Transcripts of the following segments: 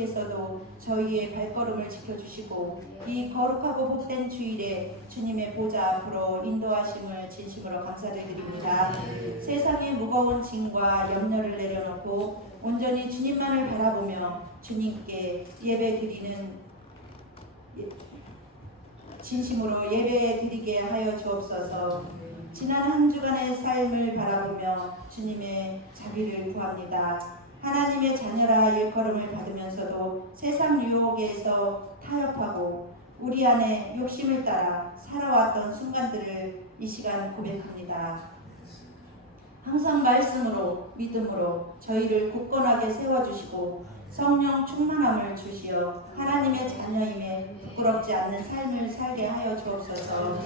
주님께서도 저희의 발걸음을 지켜주시고 이 거룩하고 복된 주일에 주님의 보좌 앞으로 인도하심을 진심으로 감사드립니다. 세상의 무거운 짐과 염려를 내려놓고 온전히 주님만을 바라보며 주님께 예배드리는 진심으로 예배드리게 하여 주옵소서. 지난 한 주간의 삶을 바라보며 주님의 자비를 구합니다. 하나님의 자녀라 일컬음을 받으면서도 세상 유혹에서 타협하고 우리 안에 욕심을 따라 살아왔던 순간들을 이 시간 고백합니다. 항상 말씀으로 믿음으로 저희를 굳건하게 세워주시고 성령 충만함을 주시어 하나님의 자녀임에 부끄럽지 않는 삶을 살게 하여 주옵소서.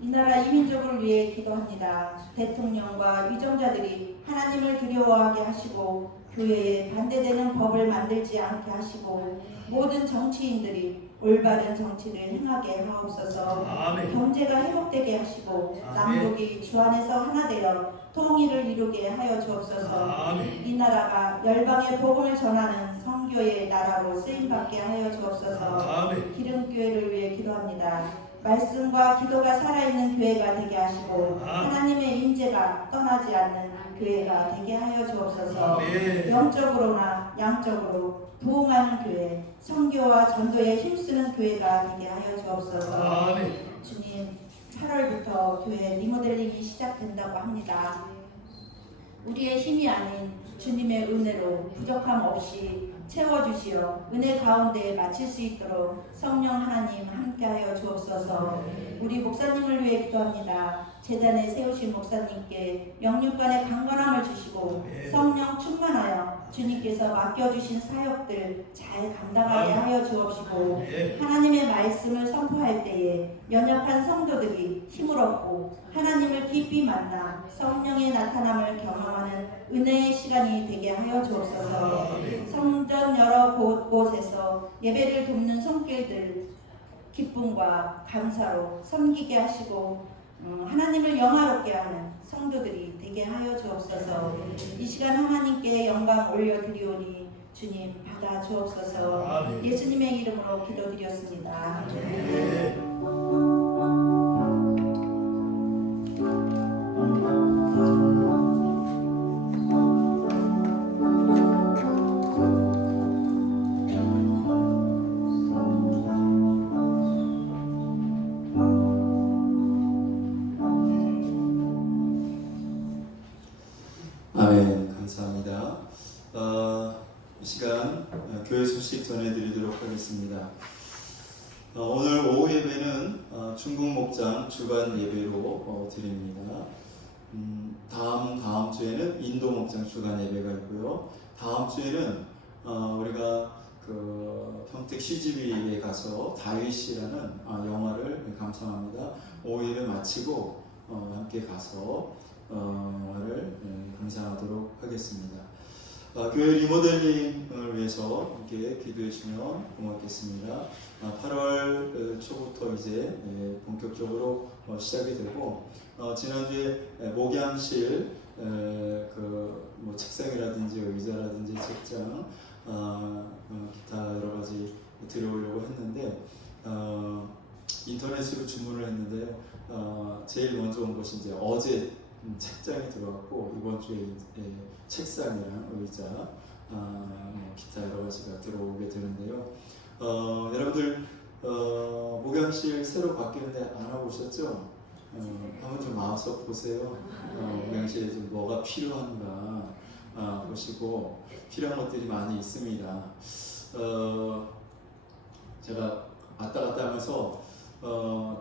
이 나라 이 민족을 위해 기도합니다. 대통령과 위정자들이 하나님을 두려워하게 하시고 교회에 반대되는 법을 만들지 않게 하시고 모든 정치인들이 올바른 정치를 행하게 하옵소서. 아멘. 경제가 회복되게 하시고 남북이 주 안에서 하나 되어 통일을 이루게 하여 주옵소서. 아멘. 이 나라가 열방의 복음을 전하는 선교의 나라로 쓰임받게 하여 주옵소서. 아멘. 기름교회를 위해 기도합니다. 말씀과 기도가 살아있는 교회가 되게 하시고 하나님의 인재가 떠나지 않는 교회가 되게 하여 주옵소서. 영적으로나 양적으로 부흥하는 교회, 선교와 전도에 힘쓰는 교회가 되게 하여 주옵소서. 주님, 8월부터 교회 리모델링이 시작된다고 합니다. 우리의 힘이 아닌 주님의 은혜로 부족함 없이 채워주시어 은혜 가운데 마칠 수 있도록 성령 하나님 함께하여 주옵소서. 우리 목사님을 위해 기도합니다. 재단에 세우신 목사님께 영육간의 강건함을 주시고 성령 충만하여 주님께서 맡겨주신 사역들 잘 감당하게 하여 주옵시고 하나님의 말씀을 선포할 때에 연약한 성도들이 힘을 얻고 하나님을 깊이 만나 성령의 나타남을 경험하는 은혜의 시간이 되게 하여 주옵소서. 성전 여러 곳곳에서 예배를 돕는 손길들 기쁨과 감사로 섬기게 하시고 하나님을 영화롭게 하는 성도들이 되게 하여 주옵소서. 이 시간 하나님께 영광 올려드리오니 주님 받아 주옵소서. 예수님의 이름으로 기도드렸습니다. 아멘. 감사합니다. 이 시간 교회 소식 전해드리도록 하겠습니다. 오늘 오후 예배는 중국 목장 주간 예배로 드립니다. 다음 주에는 인도 목장 주간 예배가 있고요. 다음 주에는 우리가 평택 CGV에 가서 다윗이라는 영화를 감상합니다. 오후 예배 마치고 함께 가서 영화를 감상하도록 하겠습니다. 교회 리모델링을 위해서 함께 기도해 주시면 고맙겠습니다. 8월 초부터 이제 본격적으로 시작이 되고 지난주에 목양실 책상이라든지 의자라든지 책장 기타 여러 가지 들어오려고 했는데 인터넷으로 주문을 했는데요. 제일 먼저 온 것이 이제 어제 책장이 들어왔고 이번 주에 책상이랑 의자, 기타 여러 가지가 들어오게 되는데요. 여러분들 목양실 새로 바뀌는데 알아보셨죠? 한번 좀 와서 보세요. 목양실에 좀 뭐가 필요한가 보시고 필요한 것들이 많이 있습니다. 제가 왔다 갔다 하면서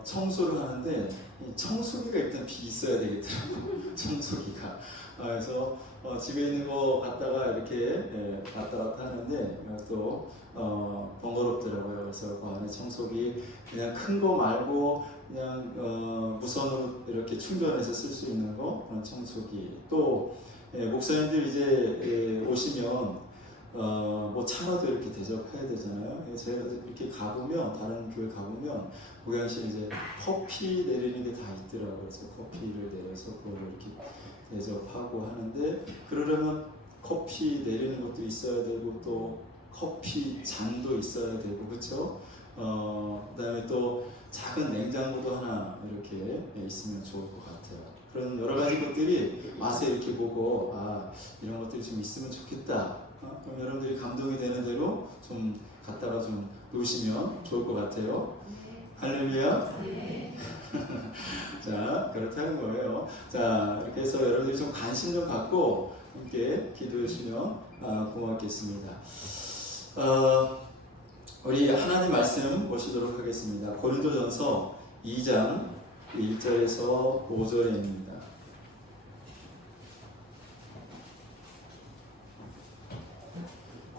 청소를 하는데 청소기가 일단 있어야 되겠더라고요. 청소기가. 그래서 집에 있는 거 갖다가 이렇게 왔다 갔다 하는데 또 번거롭더라고요. 그래서 그 안에 청소기 그냥 큰 거 말고 그냥 무선으로 이렇게 충전해서 쓸 수 있는 거 청소기. 또 목사님들 이제 오시면 뭐 차라도 이렇게 대접해야 되잖아요. 제가 이렇게 가보면 다른 교회 가보면 목양실에 이제 커피 내리는 게 다 있더라고요. 그래서 커피를 내려서 그걸 이렇게 대접하고 하는데 그러려면 커피 내리는 것도 있어야 되고 또 커피 잔도 있어야 되고, 그렇죠? 그다음에 또 작은 냉장고도 하나 이렇게 있으면 좋을 것 같아요. 그런 여러 가지 것들이 와서 이렇게 보고 이런 것들이 좀 있으면 좋겠다. 그럼 여러분들이 감동이 되는 대로 좀 갖다가 좀 놓으시면 좋을 것 같아요. 할렐루야. 자, 그렇다는 거예요. 자, 이렇게 해서 여러분들이 좀 관심 좀 갖고 함께 기도해 주시면 고맙겠습니다. 우리 하나님 말씀 보시도록 하겠습니다. 고린도전서 2장 1절에서 5절입니다.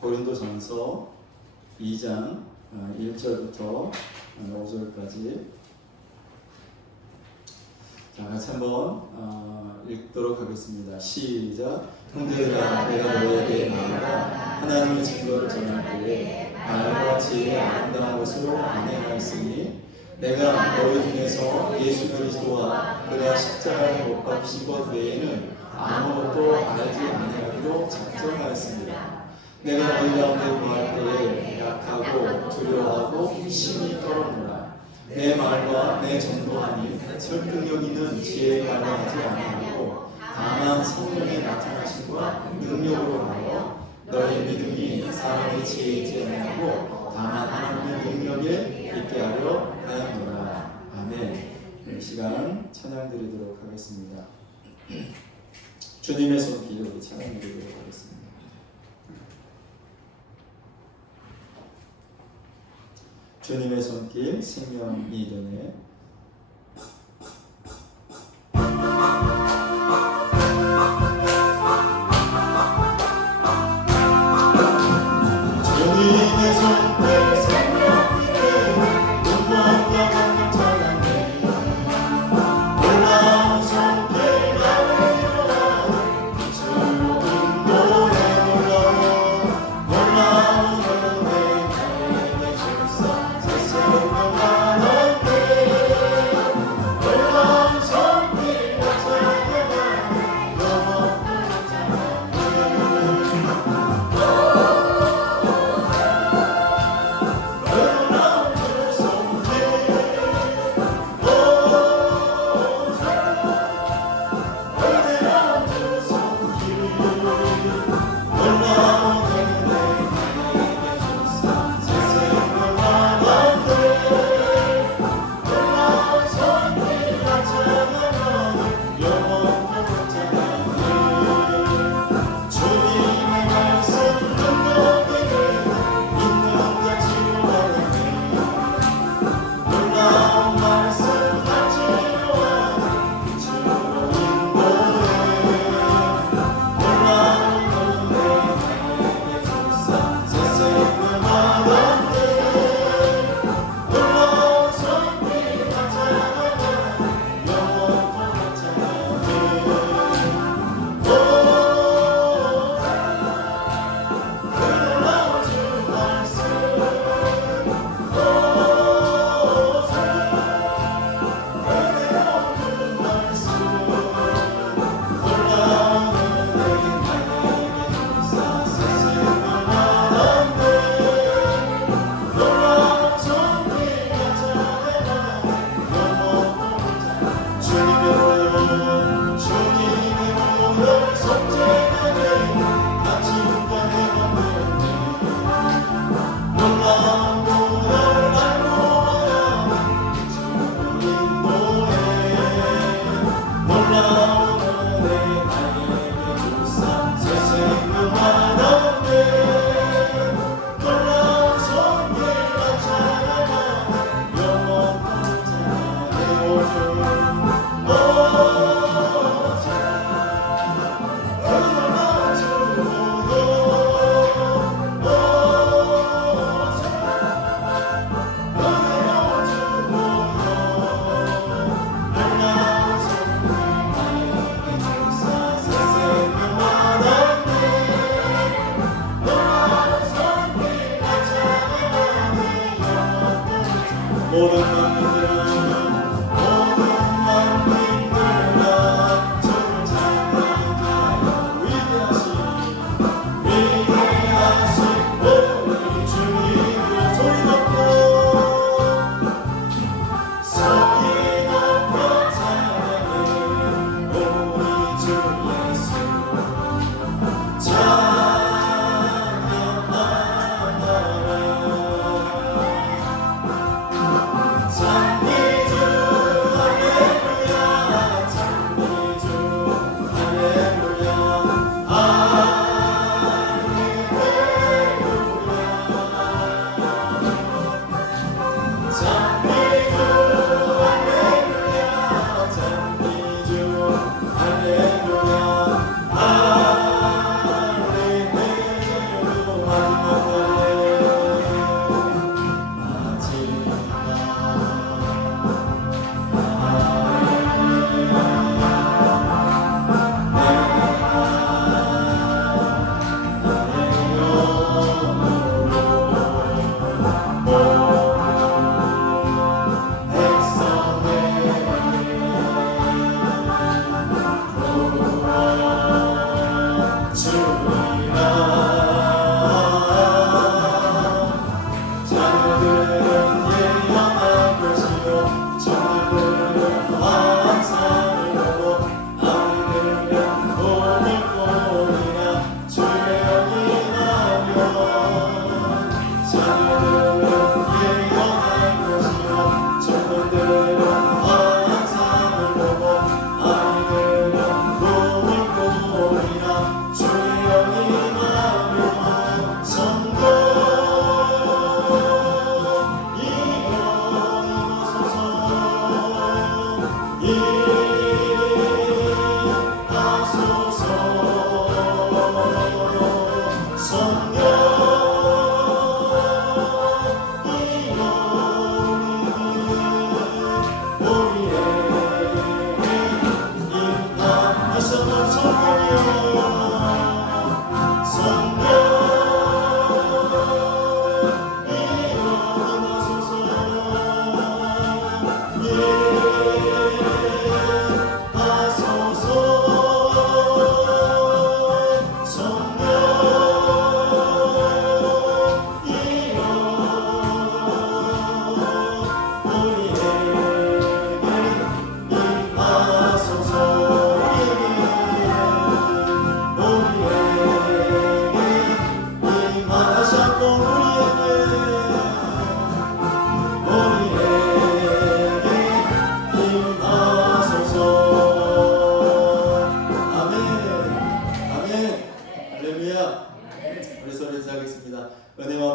고린도전서 2장 1절부터 5절까지 자, 같이 한번 읽도록 하겠습니다. 시작. 형제들아, 내가 너희에게 말하라. 하나님의 증거를 전할 때에 말과 지혜의 아름다운 것으로 안내하였으니 내가 너희 중에서 예수 그리스도와 그가 십자가에 못 박히신 것 외에는 아무것도 알지 아니하기로 작정하였습니다. 내가 너희 가운데 구할 때에 약하고 두려워하고 심히 떨었노라. 내 말과 내 전도함이 설득력 있는 지혜의 말로 하지 아니하고 다만 성령의 나타나심과 능력으로 하여 너희 믿음이 사람의 지혜에 있지 아니하고 다만 하나님의 능력에 있게 하려 하였노라. 아멘. 이 시간 찬양 드리도록 하겠습니다. 주님의 손길 우리 찬양 드리도록 하겠습니다. 주님의 손길 생명이 되네. 주님의 손길 생명이 되네. 눈먼 영혼을 전하네. 올라온 손길 나를 이루어 주로 인도해 올라온 올라온 은혜 나에게 주사 위대하신 위대하신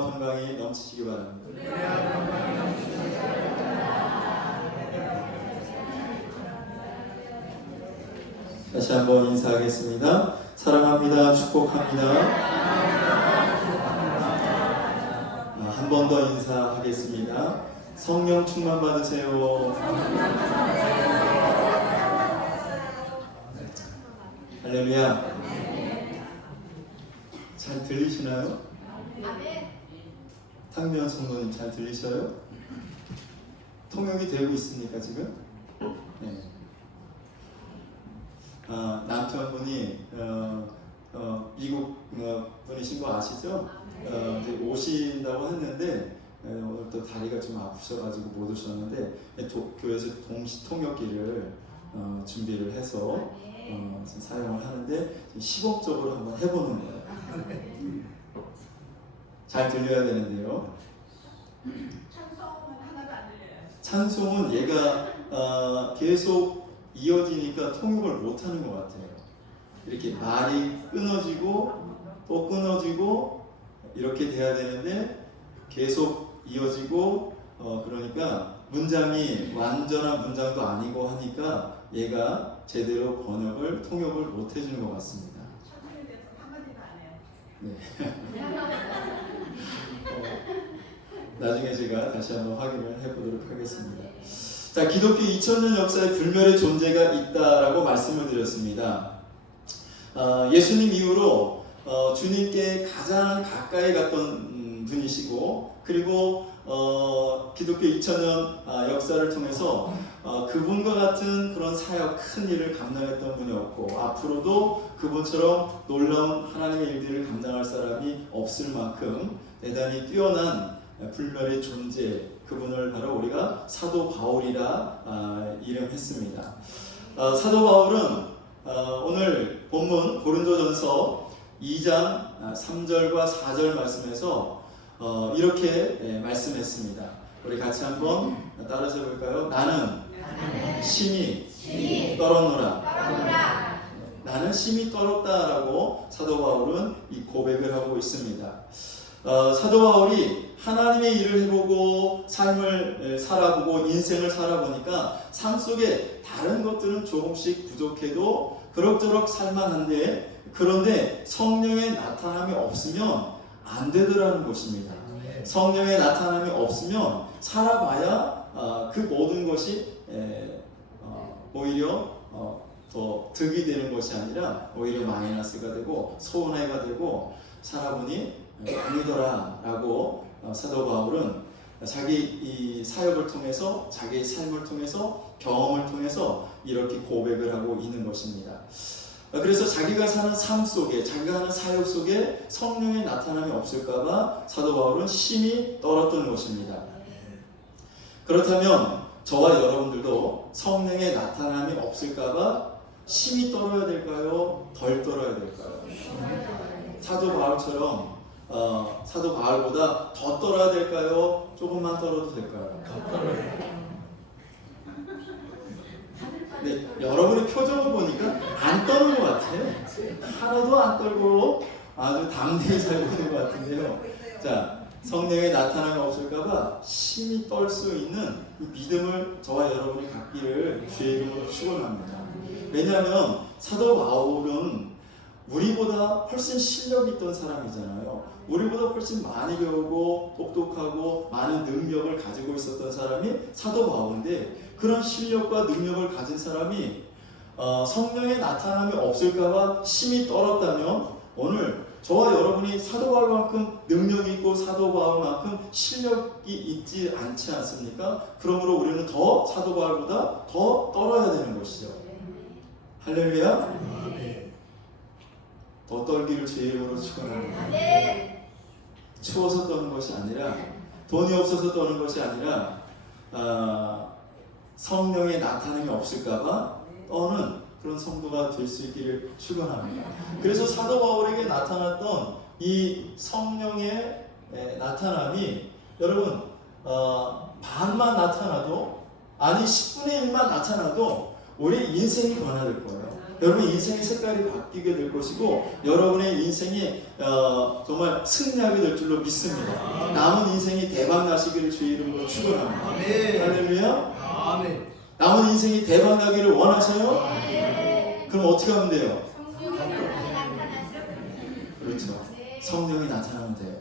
건강이 넘치시기 바랍니다. 다시 한번 인사하겠습니다. 사랑합니다. 축복합니다. 한 번 더 인사하겠습니다. 성령 충만 받으세요. 할렐루야. 잘 들리시나요? 탕면 성도님 잘 들리셔요? 통역이 되고 있습니까 지금? 네. 남편분이 미국 분이신 거 아시죠? 이제 오신다고 했는데 오늘 또 다리가 좀 아프셔가지고 못 오셨는데 교회에서 동시 통역기를 준비를 해서 사용을 하는데 시범적으로 한번 해보는 거예요. 잘 들려야 되는데요. 찬송은 하나도 안 들려요. 찬송은 얘가 계속 이어지니까 통역을 못 하는 것 같아요. 이렇게 말이 끊어지고 또 끊어지고 이렇게 돼야 되는데 계속 이어지고 그러니까 문장이 완전한 문장도 아니고 하니까 얘가 제대로 통역을 못 해주는 것 같습니다. 찬송에 대해서 한마디도 안 해요. 네. 나중에 제가 다시 한번 확인을 해보도록 하겠습니다. 자, 기독교 2000년 역사에 불멸의 존재가 있다라고 말씀을 드렸습니다. 예수님 이후로 주님께 가장 가까이 갔던 분이시고 그리고 기독교 2000년 역사를 통해서 그분과 같은 그런 사역 큰 일을 감당했던 분이 없고 앞으로도 그분처럼 놀라운 하나님의 일들을 감당할 사람이 없을 만큼 대단히 뛰어난 불멸의 존재 그분을 바로 우리가 사도 바울이라 이름했습니다. 사도 바울은 오늘 본문 고린도전서 2장 3절과 4절 말씀에서 이렇게 말씀했습니다. 우리 같이 한번 따라서 볼까요? 나는 심히 떨었노라. 나는 심히 떨었다라고 사도 바울은 이 고백을 하고 있습니다. 사도 바울이 하나님의 일을 해보고 삶을 살아보고 인생을 살아보니까 삶 속에 다른 것들은 조금씩 부족해도 그럭저럭 살만한데 그런데 성령의 나타남이 없으면 안 되더라는 것입니다. 성령의 나타남이 없으면 살아봐야 그 모든 것이 오히려 더 득이 되는 것이 아니라 오히려 마이너스가 되고 손해가 되고 살아보니 아니더라 라고 사도 바울은 자기 이 사역을 통해서 자기의 삶을 통해서 경험을 통해서 이렇게 고백을 하고 있는 것입니다. 그래서 자기가 사는 삶 속에 자기가 하는 사역 속에 성령의 나타남이 없을까봐 사도 바울은 심히 떨었던 것입니다. 그렇다면 저와 여러분들도 성령의 나타남이 없을까봐 심히 떨어야 될까요? 덜 떨어야 될까요? 사도 바울처럼 사도 바울보다 더 떨어야 될까요? 조금만 떨어도 될까요? 더 떨어요. 근데 여러분의 표정을 보니까 안 떠는 것 같아요. 하나도 안 떨고 아주 당대히 살고 있는 것 같은데요. 자, 성령의 나타남이 없을까봐 심히 떨 수 있는 그 믿음을 저와 여러분이 갖기를 주의 이름으로 축원합니다. 왜냐하면 사도 바울은 우리보다 훨씬 실력이 있던 사람이잖아요. 우리보다 훨씬 많이 배우고 똑똑하고 많은 능력을 가지고 있었던 사람이 사도 바울인데 그런 실력과 능력을 가진 사람이 성령의 나타남이 없을까봐 심히 떨었다면 오늘 저와 여러분이 사도 바울만큼 능력이 있고 사도 바울만큼 실력이 있지 않지 않습니까? 그러므로 우리는 더 사도 바울보다 더 떨어야 되는 것이죠. 할렐루야. 더 떨기를 주의 이름으로 축원합니다. 추워서 떠는 것이 아니라 돈이 없어서 떠는 것이 아니라 성령의 나타남이 없을까봐 떠는 그런 성도가 될 수 있기를 축원합니다. 그래서 사도 바울에게 나타났던 이 성령의 나타남이 여러분 반만 나타나도 아니 10분의 1만 나타나도 우리 인생이 변화될 거예요. 여러분 인생의 색깔이 바뀌게 될 것이고 여러분의 인생이 정말 승리하게 될 줄로 믿습니다. 남은 인생이 대박 나시기를 주의 이름으로 축원합니다. 할렐루야. 아멘. 남은 인생이 대박 나기를 원하셔요? 그럼 어떻게 하면 돼요? 그렇죠. 성령이 나타나면 돼요.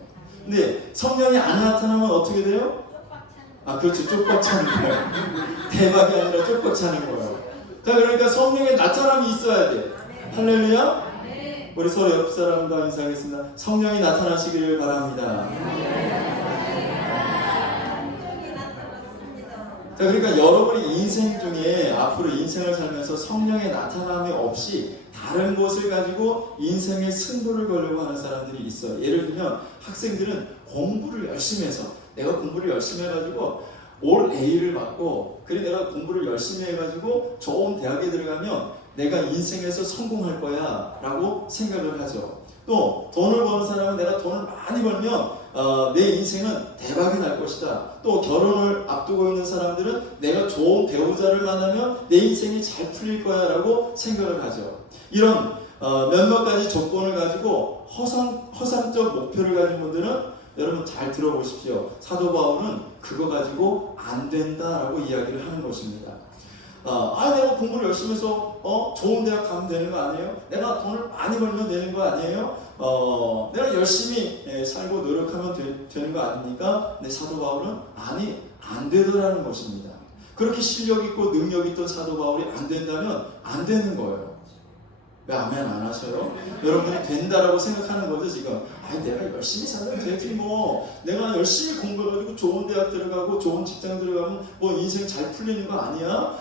근데 성령이 안 나타나면 어떻게 돼요? 아, 그렇죠. 쪽박 차는 거예요. 대박이 아니라 쪽박 차는 거예요. 자, 그러니까 성령의 나타남이 있어야 돼. 할렐루야. 우리 서로 옆 사람과 인사하겠습니다. 성령이 나타나시기를 바랍니다. 자, 그러니까 여러분이 인생 중에 앞으로 인생을 살면서 성령의 나타남이 없이 다른 것을 가지고 인생의 승부를 걸려고 하는 사람들이 있어요. 예를 들면 학생들은 공부를 열심히 해서 내가 공부를 열심히 해가지고 올 A를 받고 그래 내가 공부를 열심히 해가지고 좋은 대학에 들어가면 내가 인생에서 성공할 거야 라고 생각을 하죠. 또 돈을 버는 사람은 내가 돈을 많이 벌면 내 인생은 대박이 날 것이다. 또 결혼을 앞두고 있는 사람들은 내가 좋은 배우자를 만나면 내 인생이 잘 풀릴 거야 라고 생각을 하죠. 이런 몇몇 가지 조건을 가지고 허상적 목표를 가진 분들은 여러분 잘 들어보십시오. 사도 바울은 그거 가지고 안 된다라고 이야기를 하는 것입니다. 내가 공부를 열심히 해서 좋은 대학 가면 되는 거 아니에요? 내가 돈을 많이 벌면 되는 거 아니에요? 내가 열심히 살고 노력하면 되는 거 아닙니까? 근데 사도 바울은 아니, 안 되더라는 것입니다. 그렇게 실력 있고 능력 있던 사도 바울이 안 된다면 안 되는 거예요. 왜 아멘 안 하셔요? 여러분들이 된다라고 생각하는 거죠 지금. 내가 열심히 살면 되지 뭐. 내가 열심히 공부해가지고 좋은 대학 들어가고 좋은 직장 들어가면 뭐 인생 잘 풀리는 거 아니야?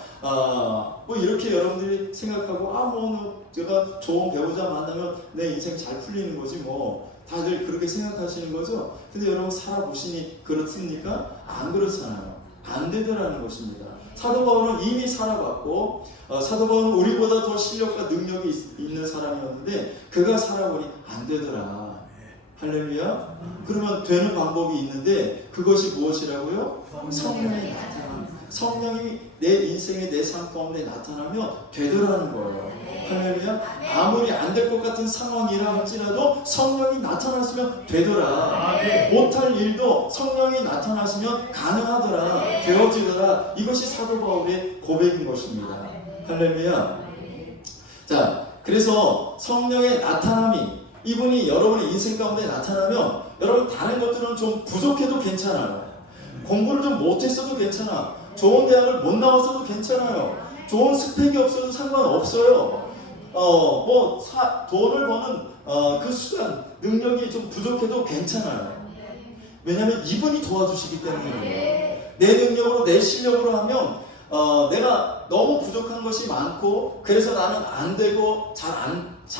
뭐 이렇게 여러분들이 생각하고 제가 좋은 배우자 만나면 내 인생 잘 풀리는 거지 뭐. 다들 그렇게 생각하시는 거죠? 근데 여러분 살아보시니 그렇습니까? 안 그렇잖아요. 안 되더라는 것입니다. 사도 바울은 이미 살아봤고 사도 바울은 우리보다 더 실력과 능력이 있는 사람이었는데 그가 살아보니 안 되더라. 할렐루야. 그러면 되는 방법이 있는데 그것이 무엇이라고요? 성령의 나타남. 성령이 내 인생의 내 삶 가운데 나타나면 되더라는 거예요. 할렐루야. 아무리 안 될 것 같은 상황이라 할지라도 성령이 나타나시면 되더라. 못할 일도 성령이 나타나시면 가능하더라. 되어지더라. 이것이 사도 바울의 고백인 것입니다. 할렐루야. 자, 그래서 성령의 나타남이 이분이 여러분의 인생 가운데 나타나면 여러분 다른 것들은 좀 부족해도 괜찮아요. 공부를 좀 못했어도 괜찮아. 좋은 대학을 못 나왔어도 괜찮아요. 좋은 스펙이 없어도 상관없어요. 돈을 버는 그 수단, 능력이 좀 부족해도 괜찮아요. 왜냐하면 이분이 도와주시기 때문이에요. 내 능력으로, 내 실력으로 하면 내가 너무 부족한 것이 많고 그래서 나는 안 되고 잘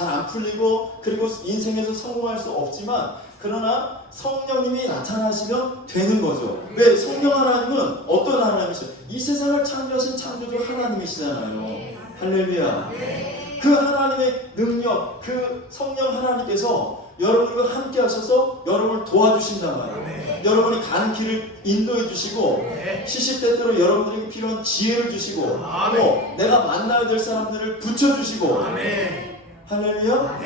안 풀리고 그리고 인생에서 성공할 수 없지만 그러나 성령님이 나타나시면 되는 거죠. 왜? 성령 하나님은 어떤 하나님이세요? 이 세상을 창조하신 창조주 하나님이시잖아요. 할렐루야. 그 하나님의 능력, 그 성령 하나님께서 여러분과 함께 하셔서 여러분을 도와주신단 말이에요. 여러분이 가는 길을 인도해 주시고 시시때때로 여러분들에게 필요한 지혜를 주시고 또 내가 만나야 될 사람들을 붙여주시고 할렐루야.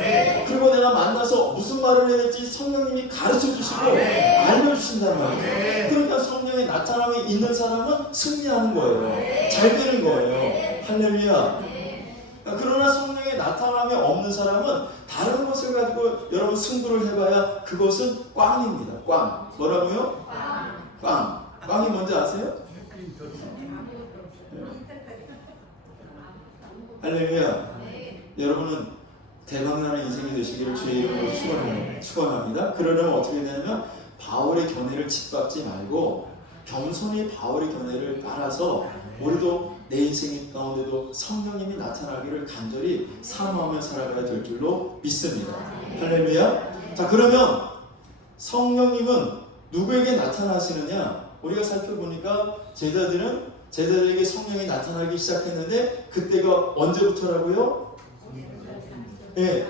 그리고 내가 만나서 무슨 말을 해야 될지 성령님이 가르쳐 주시고 알려주신단 말이에요. 그러니까 성령의 나타남이 있는 사람은 승리하는 거예요. 잘 되는 거예요. 할렐루야. 그러나 성령의 나타남이 없는 사람은 다른 것을 가지고 여러분 승부를 해봐야 그것은 꽝입니다. 꽝. 뭐라고요? 꽝. 꽝이 뭔지 아세요? 할렐루야. 여러분은 대박나는 인생이 되시기를 주의 이름으로 축원합니다. 그러려면 어떻게 되냐면 바울의 견해를 짓밟지 말고 겸손히 바울의 견해를 따라서 우리도 내 인생 가운데도 성령님이 나타나기를 간절히 사모하며 살아가야 될 줄로 믿습니다. 할렐루야. 자, 그러면 성령님은 누구에게 나타나시느냐? 우리가 살펴보니까 제자들에게 성령이 나타나기 시작했는데 그때가 언제부터라고요?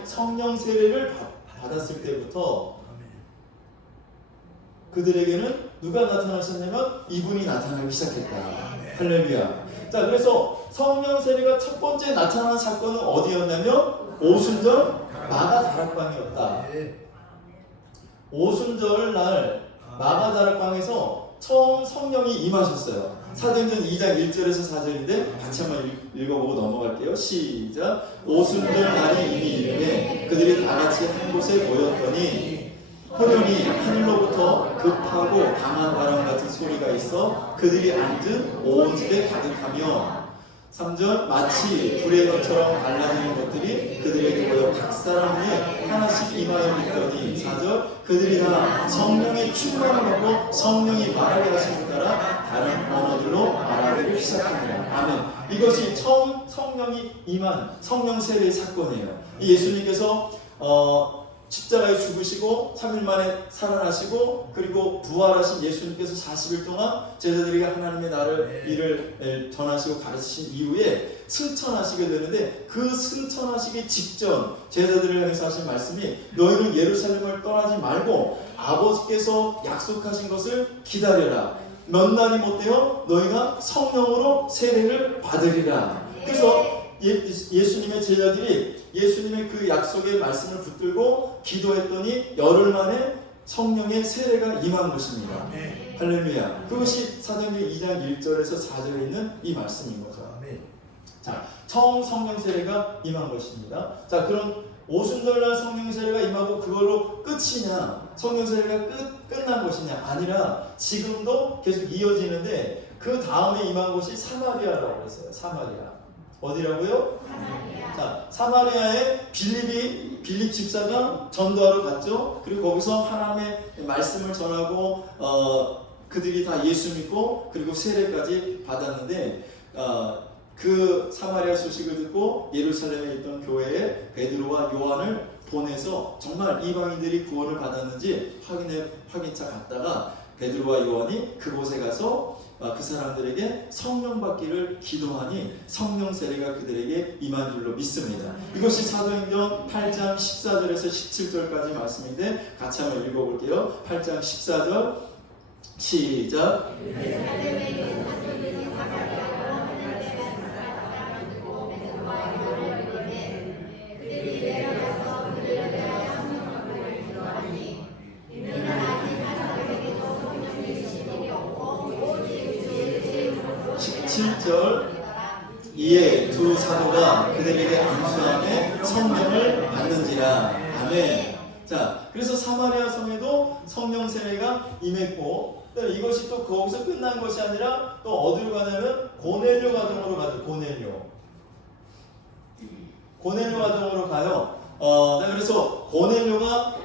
성령 세례를 받았을 때부터 그들에게는 누가 나타나셨냐면 이분이 나타나기 시작했다. 할렐루야. 자, 그래서 성령 세례가 첫 번째 나타난 사건은 어디였냐면 오순절 마가 다락방이었다. 오순절 날 마가 다락방에서 처음 성령이 임하셨어요. 사도행전 2장 1절에서 4절인데 같이 한번 읽어보고 넘어갈게요. 시작. 오순절 날이 이미 이르매 그들이 다 같이 한 곳에 모였더니 호련히 하늘로부터 급하고 강한 바람 같은 소리가 있어 그들이 앉은 온 집에 가득하며 3절 마치 불의 것처럼 갈라지는 것들이 그들에게 보여 각 사람에 하나씩 임하여 있더니 4절 그들이 다 성령의 충만을 받고 성령이 말하게 하심을 따라 다른 언어들로 말하기를 시작합니다. 아멘. 이것이 처음 성령이 임한 성령 세례의 사건이에요. 예수님께서 십자가에 죽으시고 3일 만에 살아나시고 그리고 부활하신 예수님께서 40일 동안 제자들에게 하나님의 나라를 일을 전하시고 가르치신 이후에 승천하시게 되는데 그 승천하시기 직전 제자들을 향해서 하신 말씀이 너희는 예루살렘을 떠나지 말고 아버지께서 약속하신 것을 기다려라. 몇 날이 못되어 너희가 성령으로 세례를 받으리라. 그래서 예수님의 제자들이 예수님의 그 약속의 말씀을 붙들고 기도했더니 열흘 만에 성령의 세례가 임한 것입니다. 할렐루야. 그것이 사도행전 2장 1절에서 4절에 있는 이 말씀인 거죠. 자, 처음 성령 세례가 임한 것입니다. 자, 그럼 오순절날 성령 세례가 임하고 그걸로 끝이냐? 성령 세례가 끝난 것이냐? 아니라 지금도 계속 이어지는데 그 다음에 임한 곳이 사마리아라고 했어요. 사마리아. 어디라고요? 사마리아. 자, 사마리아에 빌립 집사가 전도하러 갔죠. 그리고 거기서 하나님의 말씀을 전하고 그들이 다 예수 믿고 그리고 세례까지 받았는데 그 사마리아 소식을 듣고 예루살렘에 있던 교회에 베드로와 요한을 보내서 정말 이방인들이 구원을 받았는지 확인차 갔다가 베드로와 요한이 그곳에 가서 그 사람들에게 성령 받기를 기도하니 성령 세례가 그들에게 임한 줄로 믿습니다. 이것이 사도행전 8장 14절에서 17절까지 말씀인데 같이 한번 읽어볼게요. 8장 14절 시작. 이에 두 사도가 그들에게 안수함에 성령을 받는지라. 아멘. 자, 그래서 사마리아 성에도 성령 세례가 임했고 이것이 또 거기서 끝난 것이 아니라 또 어디로 가냐면 고넬료 가정으로 가죠. 고넬료 가정으로 가요. 그래서 고넬료가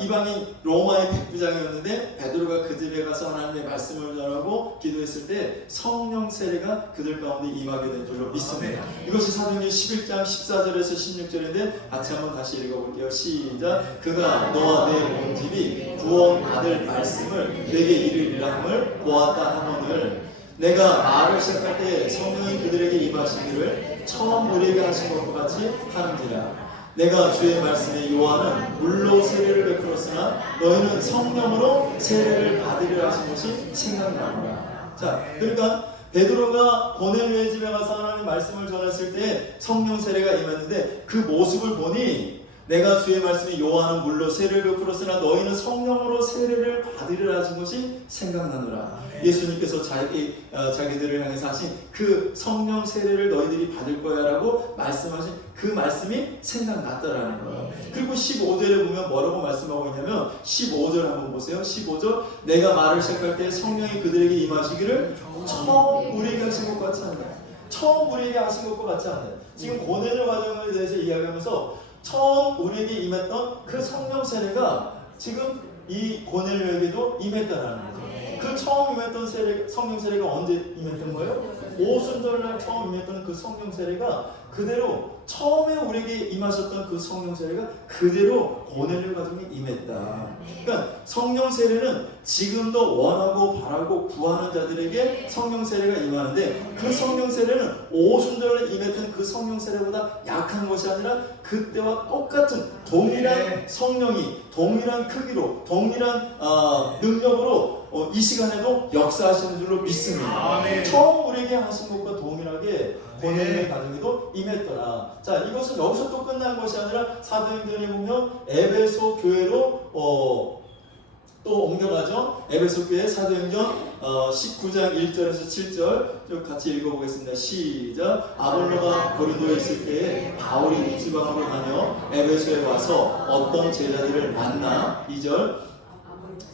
이방인 로마의 백부장이었는데 베드로가 그 집에 가서 하나님의 말씀을 전하고 기도했을 때 성령 세례가 그들 가운데 임하게 된 줄로 믿습니다. 이것이 사도행전 11장 14절에서 16절인데 같이 한번 다시 읽어볼게요. 시작. 그가 너와 내 온 집이 구원 받을 말씀을 내게 이르리라 함을 보았다 하거늘 내가 말을 시작할 때 성령이 그들에게 임하시기를 처음 우리에게 하신 것과 같이 하는지라. 내가 주의 말씀에 요한은 물로 세례를 베풀었으나 너희는 성령으로 세례를 받으리라 하신 것이 생각나노라. 자, 그러니까 베드로가 고넬료의 집에 가서 하나님 말씀을 전했을 때 성령 세례가 임했는데 그 모습을 보니 내가 주의 말씀에 요한은 물로 세례를 베풀었으나 너희는 성령으로 세례를 받으리라 하신 것이 생각나노라. 예수님께서 자기들을 향해서 하신 그 성령 세례를 너희들이 받을 거야 라고 말씀하신 그 말씀이 생각났다라는 거예요. 그리고 15절에 보면 뭐라고 말씀하고 있냐면 15절 한번 보세요. 15절 내가 말을 시작할 때 성령이 그들에게 임하시기를 처음 우리에게 하신 것 같지 않나요? 처음 우리에게 하신 것과 같지 않나요? 지금 고넬료 과정에 대해서 이야기하면서 처음 우리에게 임했던 그 성령 세례가 지금 이 고넬료에게도 임했다라는 거죠. 그 처음 임했던 성령 세례가 언제 임했던 거예요? 오순절날 처음 임했던 그 성령 세례가 그대로 처음에 우리에게 임하셨던 그 성령 세례가 그대로 고넬료 가정에 임했다. 그러니까 성령 세례는 지금도 원하고 바라고 구하는 자들에게 성령 세례가 임하는데, 그 성령 세례는 오순절에 임했던 그 성령 세례보다 약한 것이 아니라 그때와 똑같은 동일한 성령이 동일한 크기로 동일한 능력으로 이 시간에도 역사하시는 줄로 믿습니다. 처음 우리에게 하신 것과 동일하게 고넬료 가정에도 임했더라. 자, 이것은 여기서 또 끝난 것이 아니라 사도행전에 보면 에베소 교회로 또 옮겨가죠. 에베소 교회 사도행전 19장 1절에서 7절 좀 같이 읽어보겠습니다. 시작. 아볼로가 고린도에 있을 때에 바울이 북지방으로 다녀 에베소에 와서 어떤 제자들을 만나 2절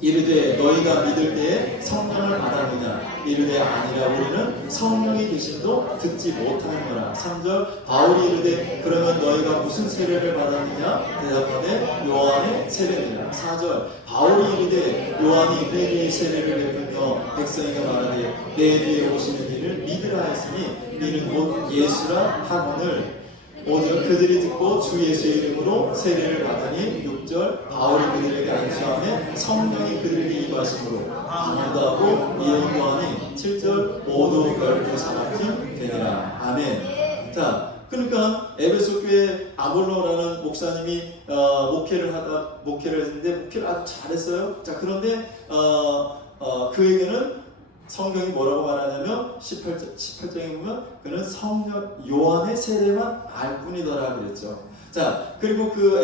이르되 너희가 믿을 때에 성령을 받았느냐 이르되 아니라 우리는 성령이 계심도 듣지 못하느니라. 3절 바울이 이르되 그러면 너희가 무슨 세례를 받았느냐 대답하되 요한의 세례니라. 4절 바울이 이르되 요한이 내게 세례를 베풀며 백성에게 말하되 내 뒤에 오시는 이를 믿으라 했으니 이는 곧 예수라 하거늘 5절 그들이 듣고 주 예수의 이름으로 세례를 받으니 6절 바울이 그들에게 안수하며 성령이 그들에게 임하심으로 강도하고 예언도 하니 7절 모두 결코 사람이 되니라. 아멘. 자, 그러니까 에베소 교회 아볼로라는 목사님이 목회를 했는데 목회를 아주 잘했어요. 자, 그런데 그에게는 성경이 뭐라고 말하냐면 18장에 보면 그는 성령 요한의 세례만 알 뿐이더라 그랬죠. 자, 그리고 그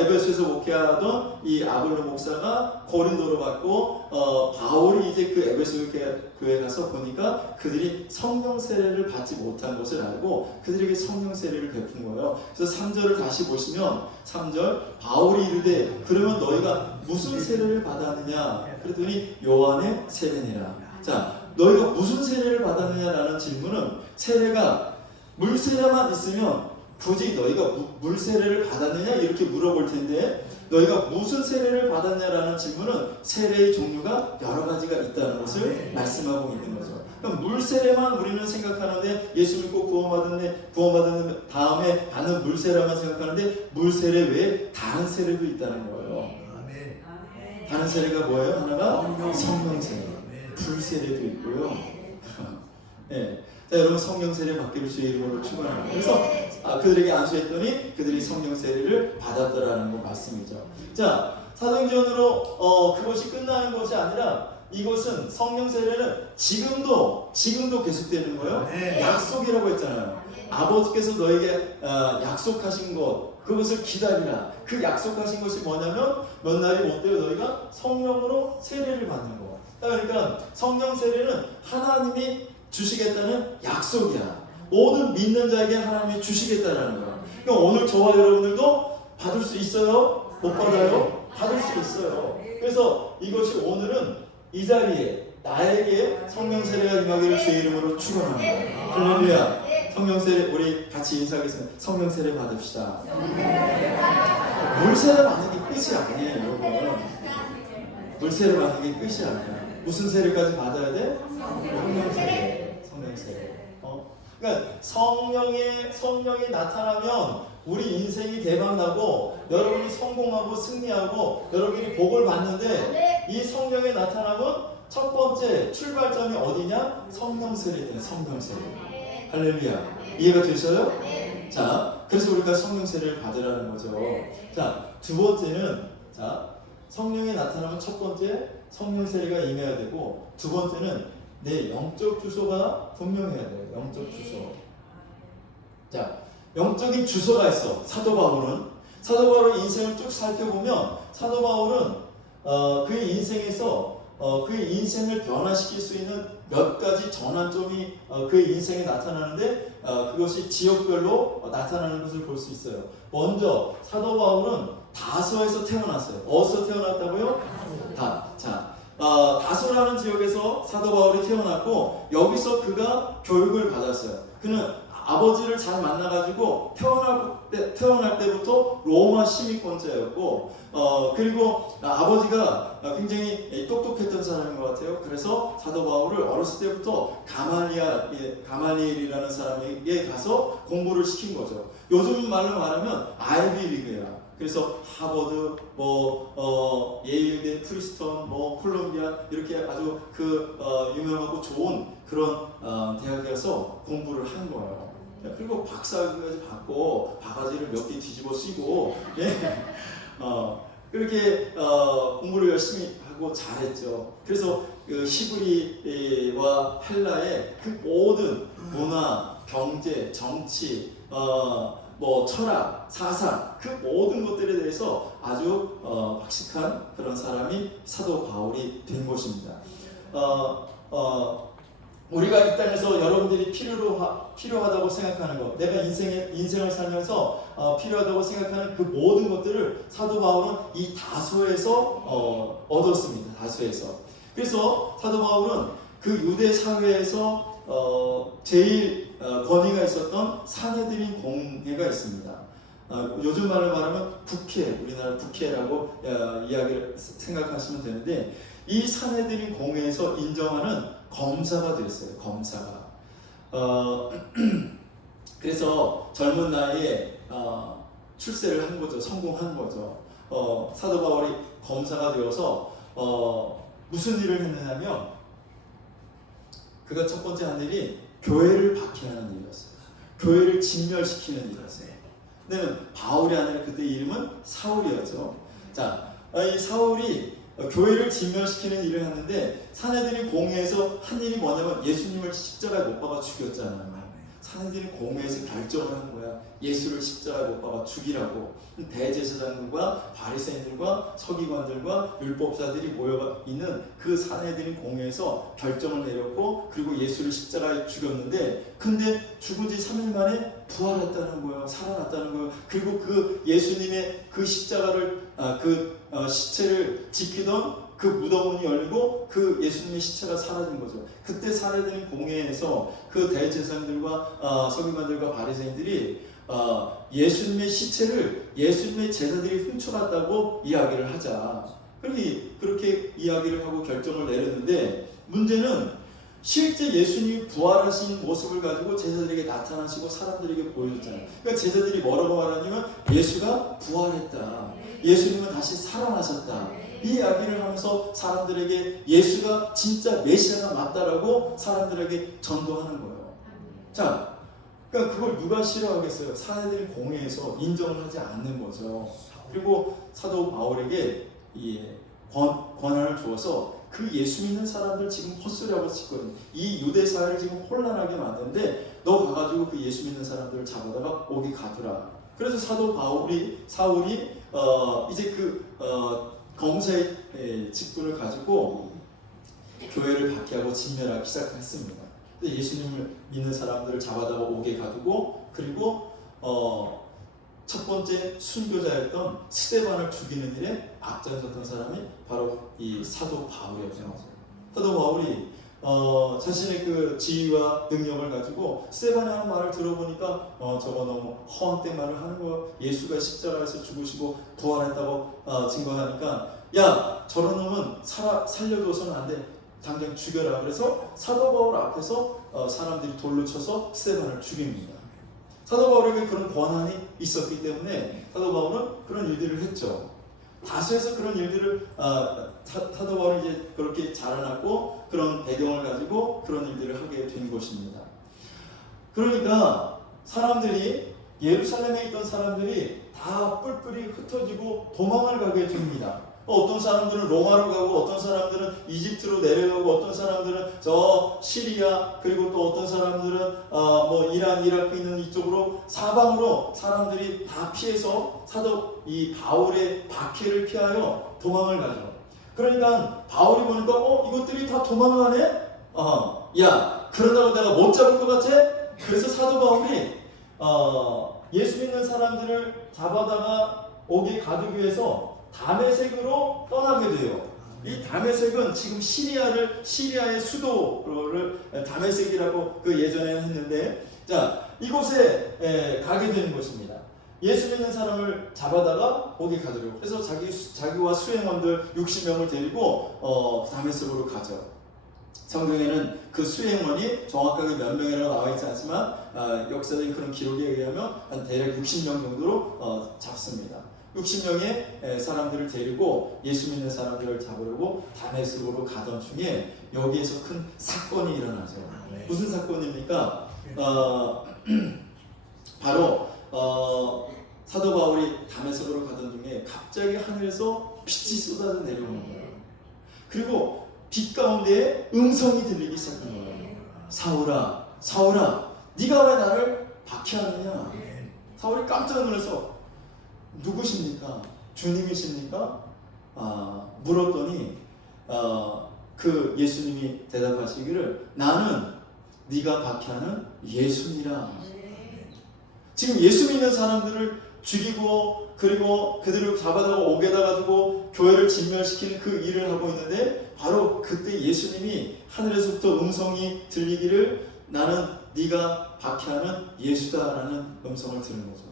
에베소에서 목회하던 이 아볼로 목사가 고린도로 갔고 바울이 이제 그 에베소 교회에 가서 보니까 그들이 성령 세례를 받지 못한 것을 알고 그들에게 성령 세례를 베푼 거예요. 그래서 3절을 다시 보시면 3절 바울이 이르되 그러면 너희가 무슨 세례를 받았느냐 그랬더니 요한의 세례니라. 자, 너희가 무슨 세례를 받았느냐라는 질문은 세례가 물 세례만 있으면 굳이 너희가 물 세례를 받았느냐 이렇게 물어볼 텐데, 너희가 무슨 세례를 받았냐라는 질문은 세례의 종류가 여러 가지가 있다는 것을 말씀하고 있는 거죠. 그럼 물 세례만 우리는 생각하는데 예수 믿고 구원받은 다음에 받는 물 세례만 생각하는데 물 세례 외에 다른 세례도 있다는 거예요. 다른 세례가 뭐예요? 하나가 성령 세례, 불 세례도 있고요. 네. 자, 여러분 성령 세례 받기를 주의 이름으로 축원합니다. 그래서 그들에게 안수했더니 그들이 성령 세례를 받았더라는 거 말씀이죠. 자, 사도행전으로 그것이 끝나는 것이 아니라 이것은 성령 세례는 지금도 계속되는 거예요. 약속이라고 했잖아요. 아버지께서 너에게 약속하신 것 그것을 기다리라. 그 약속하신 것이 뭐냐면 몇 날이 못 되어 너희가 성령으로 세례를 받는 거. 그러니까 성령 세례는 하나님이 주시겠다는 약속이야. 모든 믿는 자에게 하나님이 주시겠다는 거야. 그러니까 오늘 저와 여러분들도 받을 수 있어요? 못 받아요? 받을 수 있어요. 그래서 이것이 오늘은 이 자리에 나에게 성령 세례가 임하기를 주의 이름으로 축원합니다. 할렐루야. 성령 세례 우리 같이 인사하겠습니다. 성령 세례 받읍시다. 물 세례 받는 게 끝이 아니에요, 여러분. 물 세례 받는 게 끝이 아니야. 무슨 세례까지 받아야 돼? 성령 세례. 성령 세례. 그러니까 성령이 나타나면 우리 인생이 대박나고 여러분이 성공하고 승리하고 여러분이 복을 받는데, 이 성령이 나타나면 첫 번째 출발점이 어디냐? 성령 세례다. 성령 세례. 할렐루야. 이해가 되셔요? 자, 그래서 우리가 성령 세례를 받으라는 거죠. 자, 두 번째는 성령이 나타나면 첫 번째 성령 세례가 임해야 되고, 두 번째는 내 영적 주소가 분명해야 돼요. 영적 주소. 자, 영적인 주소가 있어. 사도 바울의 인생을 쭉 살펴보면 사도 바울은 그의 인생에서 그의 인생을 변화시킬 수 있는 몇 가지 전환점이 그의 인생에 나타나는데 그것이 지역별로 나타나는 것을 볼 수 있어요. 먼저 사도 바울은 다소에서 태어났어요. 어디서 태어났다고요? 다소라는 지역에서 사도 바울이 태어났고, 여기서 그가 교육을 받았어요. 그는 아버지를 잘 만나가지고 태어날 때부터 로마 시민권자였고, 그리고 아버지가 굉장히 똑똑했던 했던 사람인 것 같아요. 그래서 사도 바울을 어렸을 때부터 가말리엘이라는 사람에게 가서 공부를 시킨 거죠. 요즘 말로 말하면 아이비리그야. 그래서 하버드, 예일대, 프리스턴, 콜롬비아 이렇게 아주 유명하고 좋은 그런 대학에 가서 공부를 한 거예요. 그리고 박사까지 받고 바가지를 몇 개 뒤집어 쓰고 그렇게 공부를 열심히 하고 잘했죠. 그래서 히브리와 헬라의 그 모든 문화, 경제, 정치, 철학, 사상 그 모든 것들에 대해서 아주 박식한 그런 사람이 사도 바울이 된 것입니다. 우리가 이 땅에서 여러분들이 필요하다고 생각하는 것, 내가 인생을 살면서 필요하다고 생각하는 그 모든 것들을 사도 바울은 이 다소에서 얻었습니다. 다소에서. 그래서 사도 바울은 그 유대 사회에서 제일 권위가 있었던 사내들인 공회가 있습니다. 요즘 말로 말하면 국회, 우리나라 국회라고 이야기를 생각하시면 되는데, 이 사내들인 공회에서 인정하는 검사가 됐어요. 검사가. 그래서 젊은 나이에 출세를 한 거죠. 성공한 거죠. 사도 바울이 검사가 되어서 무슨 일을 했느냐면, 그가 첫 번째 한 일이 교회를 박해하는 일이었어요. 교회를 진멸시키는 일이었어요. 근데 바울이 아니라 그때 이름은 사울이었죠. 자, 이 사울이 교회를 진멸시키는 일을 하는데, 사내들이 공회에서 한 일이 뭐냐면 예수님을 십자가에 못 박아 죽였잖아요. 사내들이 공회에서 결정을 한 거야. 예수를 십자가에 못 박아 죽이라고. 대제사장들과 바리새인들과 서기관들과 율법사들이 모여 있는 그 사내들인 공회에서 결정을 내렸고, 그리고 예수를 십자가에 죽였는데, 근데 죽은 지 3일 만에 부활했다는 거예요. 살아났다는 거예요. 그리고 그 예수님의 그 십자가를 시체를 지키던 그 무덤문이 열리고 그 예수님의 시체가 사라진 거죠. 그때 사내들인 공회에서 그 대제사장들과 서기관들과 바리새인들이 예수님의 시체를 예수님의 제자들이 훔쳐갔다고 이야기를 하자. 그렇게 이야기를 하고 결정을 내렸는데, 문제는 실제 예수님이 부활하신 모습을 가지고 제자들에게 나타나시고 사람들에게 보여줬잖아요. 그러니까 제자들이 뭐라고 말하냐면 예수가 부활했다. 예수님은 다시 살아나셨다. 이 이야기를 하면서 사람들에게 예수가 진짜 메시아가 맞다라고 사람들에게 전도하는 거예요. 자, 그러니까 그걸 누가 싫어하겠어요? 사내들이 공회에서 인정을 하지 않는 거죠. 그리고 사도 바울에게 권한을 주어서 그 예수 믿는 사람들 지금 헛소리하고 있거든. 이 유대 사회를 지금 혼란하게 만드는데 너 가가지고 그 예수 믿는 사람들을 잡아다가 오게 가두라. 그래서 사울이 이제 검사의 직분을 가지고 교회를 박해하고 진멸하기 시작했습니다. 예수님을 믿는 사람들을 잡아다가 오게 가두고, 그리고 첫 번째 순교자였던 스데반을 죽이는 일에 앞장섰던 사람이 바로 이 사도 바울이었죠. 사도 바울이 자신의 그 지위와 능력을 가지고 스데반이 하는 말을 들어보니까 저거 너무 헛된 말을 하는 거예요. 예수가 십자가에서 죽으시고 부활했다고 증거하니까, 야, 저런 놈은 살려둬서는 안 돼. 당장 죽여라. 그래서 사도 바울 앞에서 사람들이 돌로 쳐서 스데반을 죽입니다. 사도 바울에게 그런 권한이 있었기 때문에 사도 바울은 그런 일들을 했죠. 다수에서 그런 일들을 사도 바울이 이제 그렇게 자라났고, 그런 배경을 가지고 그런 일들을 하게 된 것입니다. 그러니까 예루살렘에 있던 사람들이 다 뿔뿔이 흩어지고 도망을 가게 됩니다. 어떤 사람들은 로마로 가고, 어떤 사람들은 이집트로 내려가고, 어떤 사람들은 저 시리아, 그리고 또 어떤 사람들은 이란, 이라크 있는 이쪽으로 사방으로 사람들이 다 피해서 사도 이 바울의 박해를 피하여 도망을 가죠. 그러니까 바울이 보니까 이것들이 다 도망가네? 야, 그러다가 내가 못 잡을 것 같아? 그래서 사도 바울이 예수 믿는 사람들을 잡아다가 오게 가두기 위해서 다메섹으로 떠나게 돼요. 이 다메섹은 지금 시리아의 수도를 다메섹이라고 예전에는 했는데, 자, 이곳에 가게 되는 것입니다. 예수 믿는 사람을 잡아다가 거기 가더라고요. 그래서 자기와 수행원들 60명을 데리고 다메섹으로 가죠. 성경에는 그 수행원이 정확하게 몇 명이라고 나와 있지 않지만 역사적인 그런 기록에 의하면 한 대략 60명 정도로 잡습니다. 60명의 사람들을 데리고 예수 믿는 사람들을 잡으려고 다메섹으로 가던 중에 여기에서 큰 사건이 일어나죠. 무슨 사건입니까? 바로 사도 바울이 다메섹으로 가던 중에 갑자기 하늘에서 빛이 쏟아져 내려오는 거예요. 그리고 빛 가운데에 음성이 들리기 시작한 거예요. 사울아, 사울아, 네가 왜 나를 박해하느냐? 사울이 깜짝 놀라서 누구십니까? 주님이십니까? 물었더니 그 예수님이 대답하시기를 나는 네가 박해하는 예수니라. 지금 예수 믿는 사람들을 죽이고 그리고 그들을 잡아다가 옥에다 가지고 교회를 진멸시키는 그 일을 하고 있는데 바로 그때 예수님이 하늘에서부터 음성이 들리기를 나는 네가 박해하는 예수다라는 음성을 들은 거죠.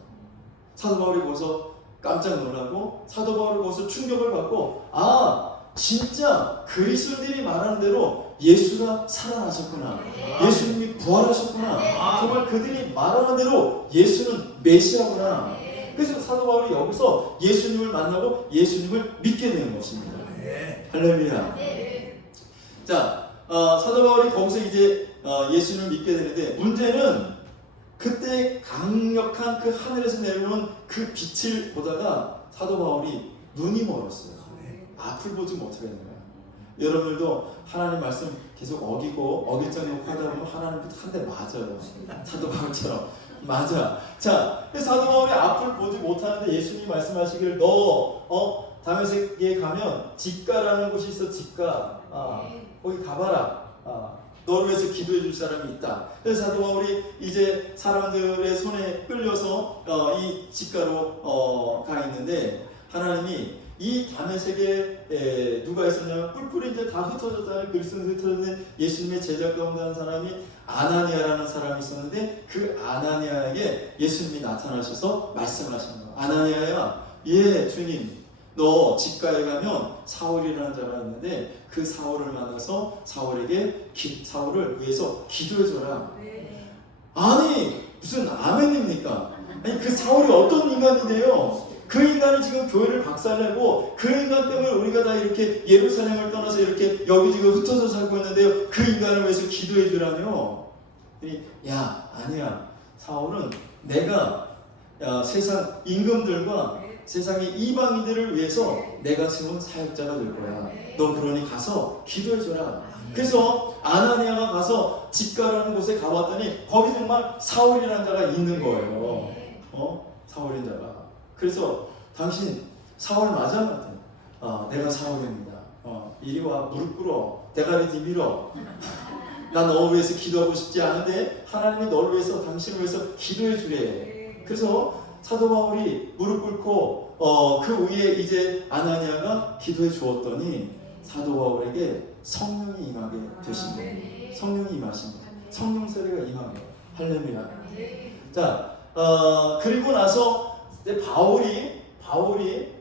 사도 바울이 거기서 깜짝 놀라고 사도 바울이 거기서 충격을 받고 진짜 그리스도인들이 말하는 대로 예수가 살아나셨구나. 예수님이 부활하셨구나. 정말 그들이 말하는 대로 예수는 메시아구나. 그래서 사도 바울이 여기서 예수님을 만나고 예수님을 믿게 되는 것입니다. 할렐루야. 자, 사도 바울이 거기서 이제 예수님을 믿게 되는데 문제는 그때 강력한 그 하늘에서 내려오는 그 빛을 보다가 사도 바울이 눈이 멀었어요. 앞을 보지 못하게 된 거예요. 여러분들도 하나님 말씀 계속 어길 적 놓고 하다 보면 하나님부터 한 대 맞아요. 사도 바울처럼 맞아. 자, 사도 바울이 앞을 보지 못하는데 예수님이 말씀하시기를 너 다메섹에 가면 직가라는 곳이 있어. 직가. 거기 가봐라. 너를 위해서 기도해 줄 사람이 있다. 그래서 사도 바울이 이제 사람들의 손에 끌려서 이 직가로 가 있는데 하나님이 이 다메섹에 누가 있었냐면 뿔뿔이 이제 다 흩어졌다는 그리스도인이 흩어졌는 예수님의 제자 가운데 한 사람이 아나니아라는 사람이 있었는데 그 아나니아에게 예수님이 나타나셔서 말씀하신 거예요. 아나니아야, 예 주님, 너 직가에 가면 사울이라는 자가 있는데 그 사울을 만나서 사울을 위해서 기도해줘라. 아니 무슨 아멘입니까? 아니 그 사울이 어떤 인간인데요? 그 인간이 지금 교회를 박살내고 그 인간 때문에 우리가 다 이렇게 예루살렘을 떠나서 이렇게 여기저기 흩어져 살고 있는데요. 그 인간을 위해서 기도해 주라뇨. 야, 아니야. 사울은 내가 세상 임금들과 세상의 이방인들을 위해서 내가 세운 사역자가 될 거야. 너 그러니 가서 기도해 줘라. 그래서 아나니아가 가서 직가라는 곳에 가봤더니 거기 정말 사울이라는 자가 있는 거예요. 사울인 자가. 그래서 당신 사울 맞아? 내가 사울입니다. 이리 와, 무릎 꿇어, 대가리 뒤밀어. 나 너 위해서 기도하고 싶지 않은데 하나님이 너를 위해서, 당신을 위해서 기도해 주래. 그래서 사도 바울이 무릎 꿇고 그 위에 이제 아나니아가 기도해 주었더니 사도 바울에게 성령이 임하게 되신 거예요. 성령이 임하신 거예요. 성령 세례가 임하게. 할렐루야. 자, 그리고 나서 바울이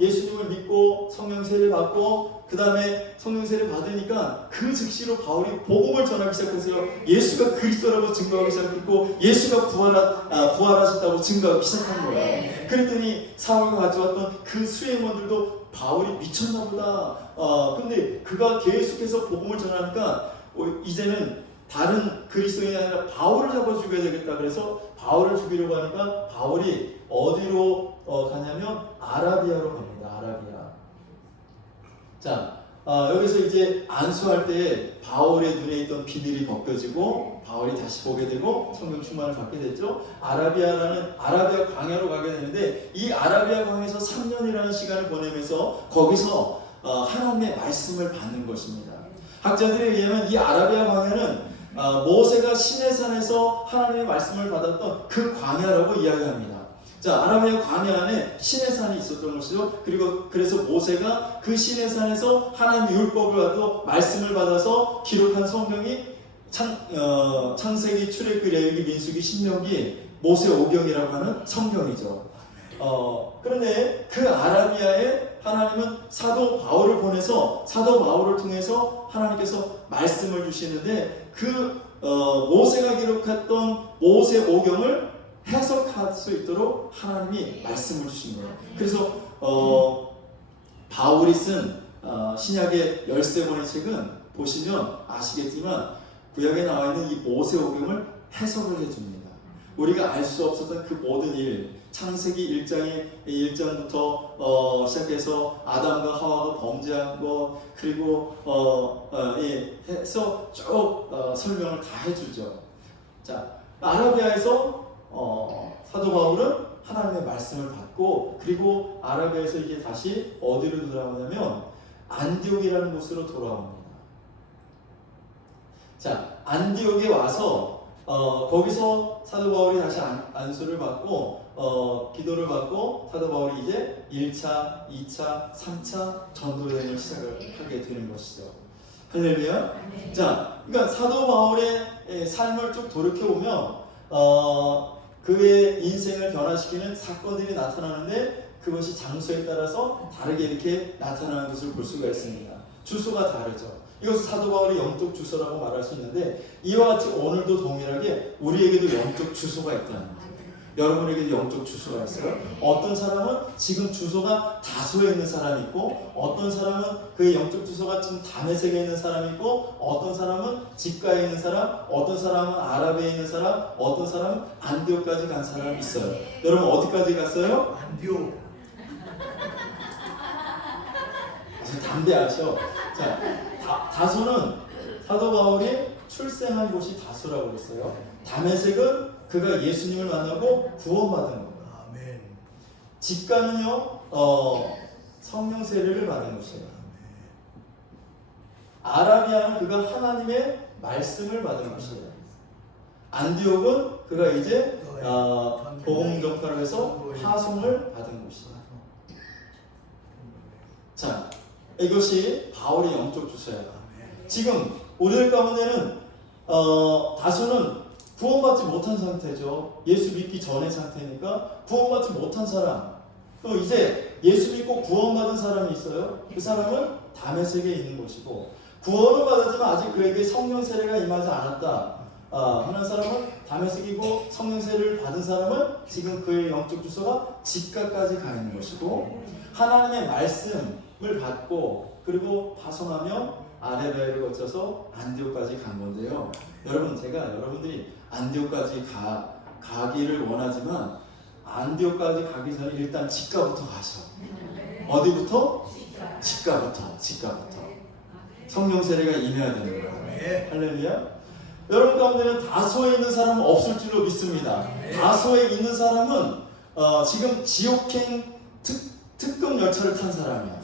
예수님을 믿고 성령 세례 받고 그 다음에 성령 세례 받으니까 그 즉시로 바울이 복음을 전하기 시작했어요. 예수가 그리스도라고 증거하기 시작했고 예수가 부활하셨다고 증거하기 시작한 거예요. 그랬더니 사울과 같이 왔던 그 수행원들도 바울이 미쳤나 보다. 근데 그가 계속해서 복음을 전하니까 이제는 다른 그리스도인이 아니라 바울을 잡아 죽여야 되겠다. 그래서 바울을 죽이려고 하니까 바울이 어디로 가냐면 아라비아로 갑니다. 아라비아. 자, 여기서 이제 안수할 때 바울의 눈에 있던 비늘이 벗겨지고 바울이 다시 보게 되고 성령 충만을 받게 됐죠. 아라비아 광야로 가게 되는데 이 아라비아 광야에서 3년이라는 시간을 보내면서 거기서 하나님의 말씀을 받는 것입니다. 학자들에 의하면 이 아라비아 광야는 모세가 시내산에서 하나님의 말씀을 받았던 그 광야라고 이야기합니다. 자, 아라비아 광야 안에 시내산이 있었던 것이죠. 그리고 그래서 모세가 그 시내산에서 하나님의 율법을 받고 말씀을 받아서 기록한 성경이 창세기, 출애굽기, 레위기, 민수기, 신명기 모세오경이라고 하는 성경이죠. 그런데 그 아라비아에 하나님은 사도 바울을 보내서 사도 바울을 통해서 하나님께서 말씀을 주시는데 그 모세가 기록했던 모세오경을 해석할 수 있도록 하나님이 말씀을 주신 거예요. 그래서 바울이 쓴 신약의 13권의 책은 보시면 아시겠지만 구약에 나와 있는 이 모세오경을 해석을 해줍니다. 우리가 알 수 없었던 그 모든 일, 창세기 1장부터 시작해서 아담과 하와가 범죄한 것, 그리고 해서 쭉 설명을 다 해주죠. 자, 아라비아에서 사도 바울은 하나님의 말씀을 받고, 그리고 아라비아에서 이제 다시 어디로 돌아오냐면 안디옥이라는 곳으로 돌아옵니다. 자, 안디옥에 와서 거기서 사도 바울이 다시 안수를 받고 기도를 받고 사도 바울이 이제 1차, 2차, 3차 전도 여행을 시작을 하게 되는 것이죠. 할렐루야. 자, 그러니까 사도 바울의 삶을 쭉 돌이켜 보면 그의 인생을 변화시키는 사건들이 나타나는데 그것이 장소에 따라서 다르게 이렇게 나타나는 것을 볼 수가 있습니다. 주소가 다르죠. 이것은 사도 바울의 영적 주소라고 말할 수 있는데 이와 같이 오늘도 동일하게 우리에게도 영적 주소가 있다는 거죠. 여러분에게도 영적 주소가 있어요. 어떤 사람은 지금 주소가 다소에 있는 사람이 있고, 어떤 사람은 그의 영적 주소가 지금 다메섹에 있는 사람이 있고, 어떤 사람은 집가에 있는 사람, 어떤 사람은 아랍에 있는 사람, 어떤 사람은 안디옥까지 간 사람이 있어요. 여러분 어디까지 갔어요? 안디옥. 담대하죠. 자, 다소는 사도 바울이 출생한 곳이 다소라고 그랬어요. 다메섹은 그가 예수님을 만나고 구원받은 겁니다. 아멘. 집가는요, 성령 세례를 받은 곳이에요. 아라비아는 그가 하나님의 말씀을 받은 곳이에요. 안디옥은 그가 이제 복음 전파를 해서 파송을 받은 곳이에요. 자, 이것이 바울의 영적 주소예요. 지금 우리들 가운데는 다수는 구원받지 못한 상태죠. 예수 믿기 전의 상태니까 구원받지 못한 사람. 또 이제 예수 믿고 구원받은 사람이 있어요. 그 사람은 다메섹에 있는 것이고, 구원을 받았지만 아직 그에게 성령 세례가 임하지 않았다 하는 사람은 다메섹이고, 성령 세례를 받은 사람은 지금 그의 영적 주소가 집가까지 가 있는 것이고, 하나님의 말씀을 받고 그리고 파송하며 아라비아를 거쳐서 안디옥까지 간 건데요. 여러분, 제가 여러분들이 안디옥까지 가기를 원하지만 안디옥까지 가기 전에 일단 집가부터 가셔. 어디부터? 집가부터. 성령 세례가 임해야 되는 거예요. 할렐루야. 여러분 가운데는 다소에 있는 사람은 없을 줄로 믿습니다. 다소에 있는 사람은 지금 지옥행 특급 열차를 탄 사람이야.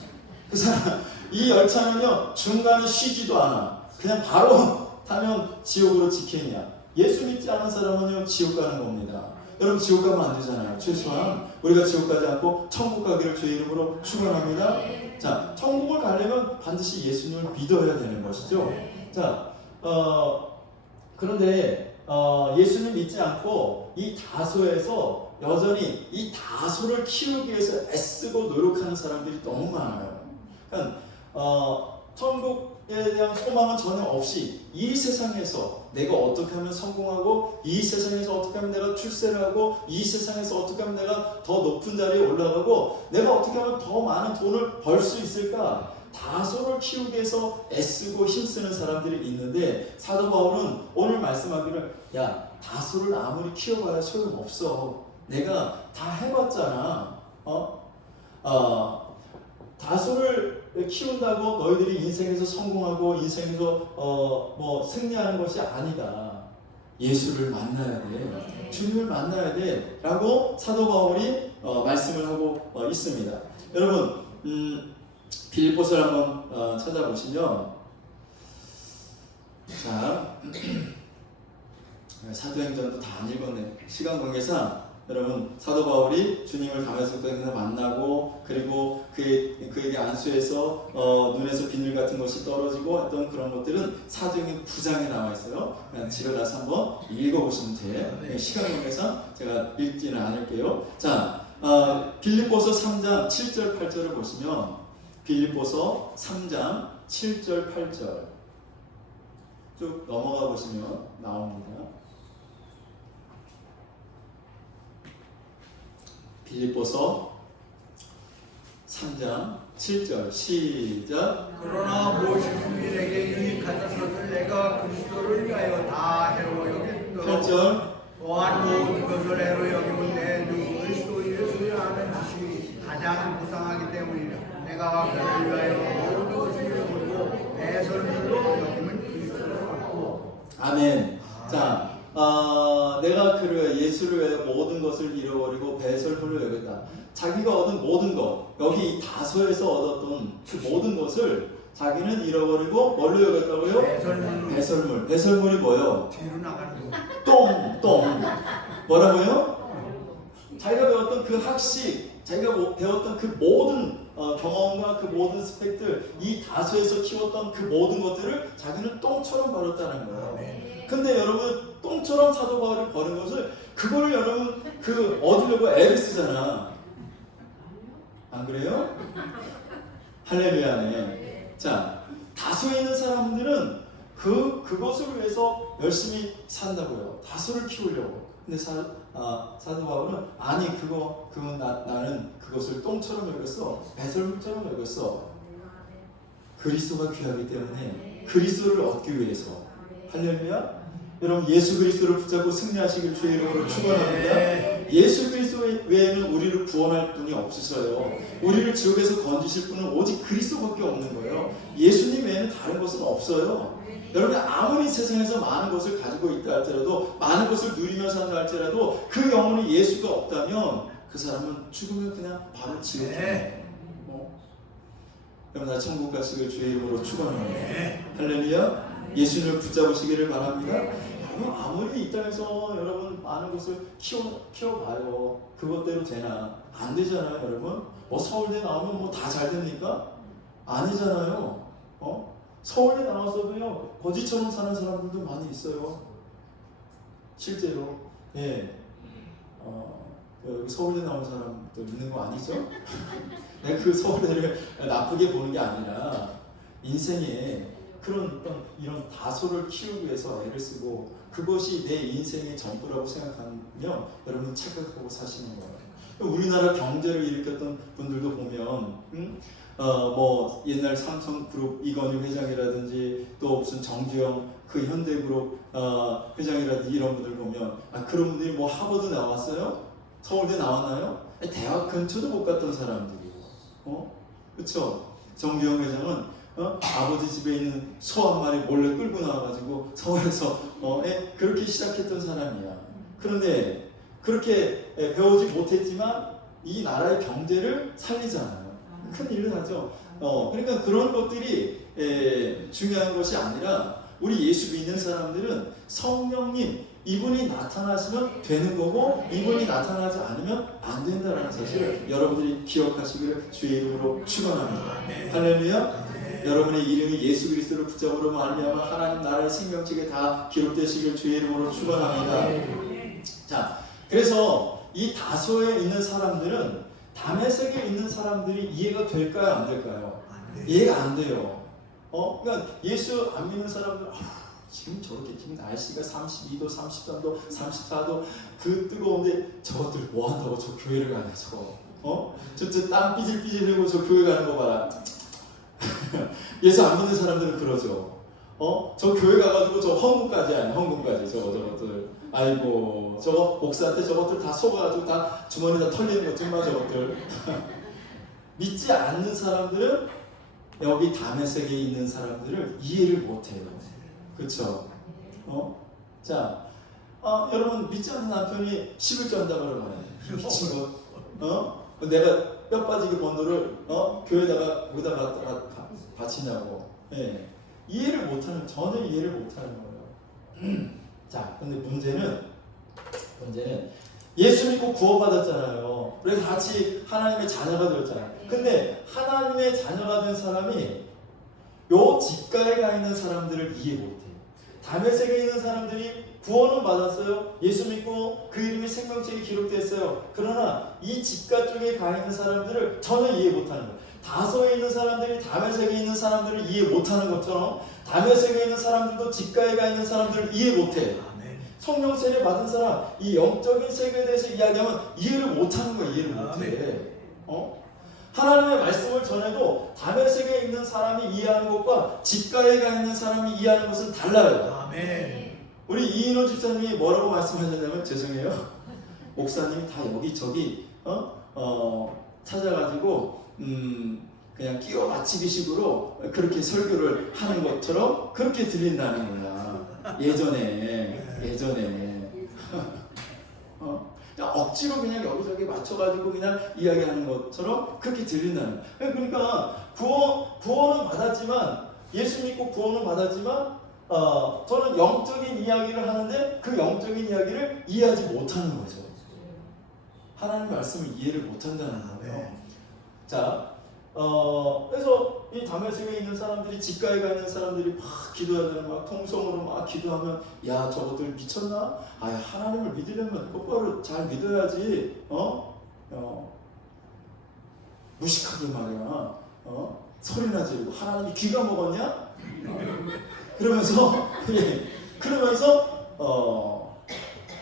그 사람, 이 열차는요 중간에 쉬지도 않아. 그냥 바로 타면 지옥으로 직행이야. 예수 믿지 않은 사람은요 지옥 가는 겁니다. 여러분, 지옥 가면 안 되잖아요. 최소한 우리가 지옥 가지 않고 천국 가기를 주의 이름으로 축원합니다. 자, 천국을 가려면 반드시 예수님을 믿어야 되는 것이죠. 자, 그런데 예수님 믿지 않고 이 다소에서 여전히 이 다소를 키우기 위해서 애쓰고 노력하는 사람들이 너무 많아요. 그러니까 천국에 대한 소망은 전혀 없이 이 세상에서 내가 어떻게 하면 성공하고, 이 세상에서 어떻게 하면 내가 출세를 하고, 이 세상에서 어떻게 하면 내가 더 높은 자리에 올라가고, 내가 어떻게 하면 더 많은 돈을 벌 수 있을까, 다소를 키우기 위해서 애쓰고 힘쓰는 사람들이 있는데, 사도 바울은 오늘 말씀하기를, 야, 다소를 아무리 키워봐야 소용없어. 내가 다 해봤잖아. 다소를 키운다고 너희들이 인생에서 성공하고 인생에서 승리하는 것이 아니다. 예수를 만나야 돼. 주님을 만나야 돼. 라고 사도 바울이 말씀을 하고 있습니다. 여러분, 빌립보서를 한번 찾아보시면, 자, 사도행전도 다 안 읽었네. 시간 관계상 여러분 사도 바울이 주님을 다메섹에서 만나고 그리고 그에게 안수해서 눈에서 비늘 같은 것이 떨어지고 했던 그런 것들은 사도행전 9장에 나와 있어요. 그냥 집에 가서 한번 읽어보시면 돼요. 시간 관계상 제가 읽지는 않을게요. 자, 빌립보서 3장 7절 8절을 보시면 빌립보서 3장 7절 8절 쭉 넘어가 보시면 나옵니다. 빌립보서 3장 7절 시작. 그러나 무엇이 주인에게 유익하던 것을 내가 그리스도를 위하여 다 해로 여겼도록 8절 또한 모든 것을 해로 여기면 내 주 그리스도 예수를 아는 지식이 가장 무상하기 때문이라. 내가 그를 위하여 모든 것을 잃어버리고 배설물로 여기면 그리스도를 얻고. 아멘. 자, 내가 그를 예수를 위하여 모든 것을 잃어버리고 배설물로 여겼다. 자기가 얻은 모든 것, 여기 이 다소에서 얻었던 그 모든 것을 자기는 잃어버리고 뭘로 여겼다고요? 배설물로. 배설물. 배설물이 뭐예요? 뒤로 나가는 거. 똥. 뭐라고요? 자기가 배웠던 그 학식, 자기가 배웠던 그 모든 경험과 그 모든 스펙들, 이 다소에서 키웠던 그 모든 것들을 자기는 똥처럼 버렸다는 거예요. 근데 여러분, 똥처럼 사도 바울이 버린 것을, 그걸 여러분 그 얻으려고 애를 쓰잖아. 안 그래요? 할렐루야네. 자, 다소에 있는 사람들은 그것을 위해서 열심히 산다고요. 다소를 키우려고. 근데 사도 바울은 아니 나는 그것을 똥처럼 여겼어. 배설물처럼 여겼어. 그리스도가 귀하기 때문에 그리스도를 얻기 위해서. 할렐루야. 여러분 예수 그리스도를 붙잡고 승리하시길 주의 이름으로 축원합니다. 예수 그리스도 외에는 우리를 구원할 분이 없으셔요. 우리를 지옥에서 건지실 분은 오직 그리스도밖에 없는 거예요. 예수님 외에는 다른 것은 없어요. 여러분 아무리 세상에서 많은 것을 가지고 있다 할지라도 많은 것을 누리며 산다 할지라도 그 영혼이 예수가 없다면 그 사람은 죽으면 그냥 바로 지옥에 여러분 나 천국 가시길 주의 이름으로 축원합니다. 할렐루야. 예수님을 붙잡으시기를 바랍니다. 아무리 이 땅에서 여러분 많은 것을 키워봐요. 그것대로 되나? 안 되잖아요, 여러분. 서울대 나오면 다 잘 됩니까? 아니잖아요. 서울대 나와서도요 거지처럼 사는 사람들도 많이 있어요. 실제로. 예. 여기 서울대 나온 사람도 있는 거 아니죠? 내가 그 서울대를 나쁘게 보는 게 아니라 인생에 그런 이런 다소를 키우기 위해서 애를 쓰고 그것이 내 인생의 전부라고 생각하면 여러분 착각하고 사시는 거예요. 우리나라 경제를 일으켰던 분들도 보면 뭐 옛날 삼성그룹 이건희 회장이라든지 또 무슨 정주영 그 현대그룹 회장이라든지 이런 분들 보면 그런 분들이 뭐 하버드 나왔어요? 서울대 나왔나요? 대학 근처도 못 갔던 사람들이고 그쵸? 정주영 회장은 아버지 집에 있는 소 한 마리 몰래 끌고 나와가지고 서울에서 그렇게 시작했던 사람이야. 그런데 그렇게 배우지 못했지만 이 나라의 경제를 살리잖아요. 큰 일을 하죠. 그러니까 그런 것들이 중요한 것이 아니라 우리 예수 믿는 사람들은 성령님 이분이 나타나시면 되는 거고 이분이 나타나지 않으면 안 된다는 사실을 여러분들이 기억하시기를 주의 이름으로 축원합니다. 할렐루야. 여러분의 이름이 예수 그리스도를 붙잡으로 말미암아 하나님 나라의 생명책에 다 기록되시길 주의 이름으로 축원합니다. 자, 그래서 이 다소에 있는 사람들은 다메섹에 있는 사람들이 이해가 될까요, 안 될까요? 이해가 안 돼요. 그러니까 예수 안 믿는 사람들 지금 저렇게 지금 날씨가 32도, 33도, 34도 그 뜨거운데 저것들 뭐 한다고 저 교회를 가냐 저거. 저 땀 삐질삐질 흘리고 저 교회 가는 거 봐라. 예수 안 믿는 사람들은 그러죠. 저 교회 가가지고 저 헌금까지 아니야, 헌금까지 저것들. 아이고, 저거 목사한테 저것들 다 속아가지고 다 주머니에다 털리는 것 좀 봐, 저것들. 믿지 않는 사람들은 여기 다메섹에 있는 사람들을 이해를 못해요. 그렇죠? 자, 여러분 믿지 않는 남편이 11조 한다고 그러면 미친 거. 내가 뼈 빠지게 번 돈을 교회에다가 여기다가 바치냐고. 예. 이해를 못하는, 전혀 이해를 못하는 거예요. 자, 근데 문제는 예수 믿고 구원받았잖아요. 그래서 같이 하나님의 자녀가 되었잖아요. 근데 하나님의 자녀가 된 사람이 요 직가에 가 있는 사람들을 이해 못해요. 다메섹에 있는 사람들이 구원은 받았어요. 예수 믿고 그 이름이 생명책에 기록됐어요. 그러나 이 직가 쪽에 가 있는 사람들을 전혀 이해 못하는 거예요. 다소에 있는 사람들이 다메섹에 있는 사람들을 이해 못하는 것처럼 다메섹에 있는 사람들도 직가에 가 있는 사람들을 이해 못해요. 성령 세례 받은 사람, 이 영적인 세계에 대해서 이야기하면 이해를 못하는 거예요. 이해를 못해. 하나님의 말씀을 전해도 다메섹에 있는 사람이 이해하는 것과 직가에 가 있는 사람이 이해하는 것은 달라요. 아멘. 우리 이인호 집사님이 뭐라고 말씀하셨냐면, 죄송해요, 목사님이 다 여기저기 찾아가지고 그냥 끼워 맞추기식으로 그렇게 설교를 하는 것처럼 그렇게 들린다는 거야. 예전에 그냥 억지로 그냥 여기저기 맞춰가지고 그냥 이야기하는 것처럼 그렇게 들린다는 거야. 그러니까 구원은 받았지만, 예수 믿고 구원은 받았지만 저는 영적인 이야기를 하는데 그 영적인 이야기를 이해하지 못하는 거죠. 하나님 말씀을 이해를 못한다는 거예요. 자, 그래서 이 다메섹에 있는 사람들이, 직가에 가 있는 사람들이 막 기도하는, 막 통성으로 막 기도하면, 야, 저것들 미쳤나? 아, 하나님을 믿으려면 똑바로 잘 믿어야지. 무식하게 말이야. 소리나 지르고 하나님이 귀가 먹었냐? 그러면서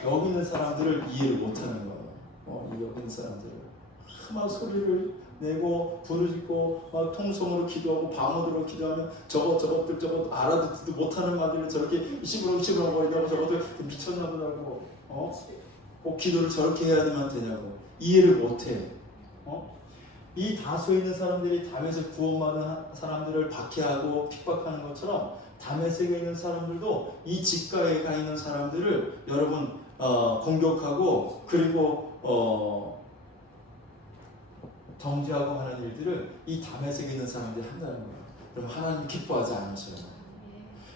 여기 있는 사람들을 이해를 못하는 거예요. 여기 있는 사람들을 막 소리를 내고 부르짖고 막 통성으로 기도하고 방언으로 기도하면 저것들 알아듣지도 못하는 말들을 저렇게 시부렁 거리냐고, 저것들 미쳤나 보다고 꼭 기도를 저렇게 해야 되냐고 이해를 못해. 이 다수에 있는 사람들이 다메섹 구원받은 사람들을 박해하고 핍박하는 것처럼 다메섹에 있는 사람들도 이 직가에 가 있는 사람들을 여러분 공격하고 그리고 정죄하고 하는 일들을 이 다메섹에 있는 사람들이 한다는 거예요. 그럼 하나님 기뻐하지 않으셔요.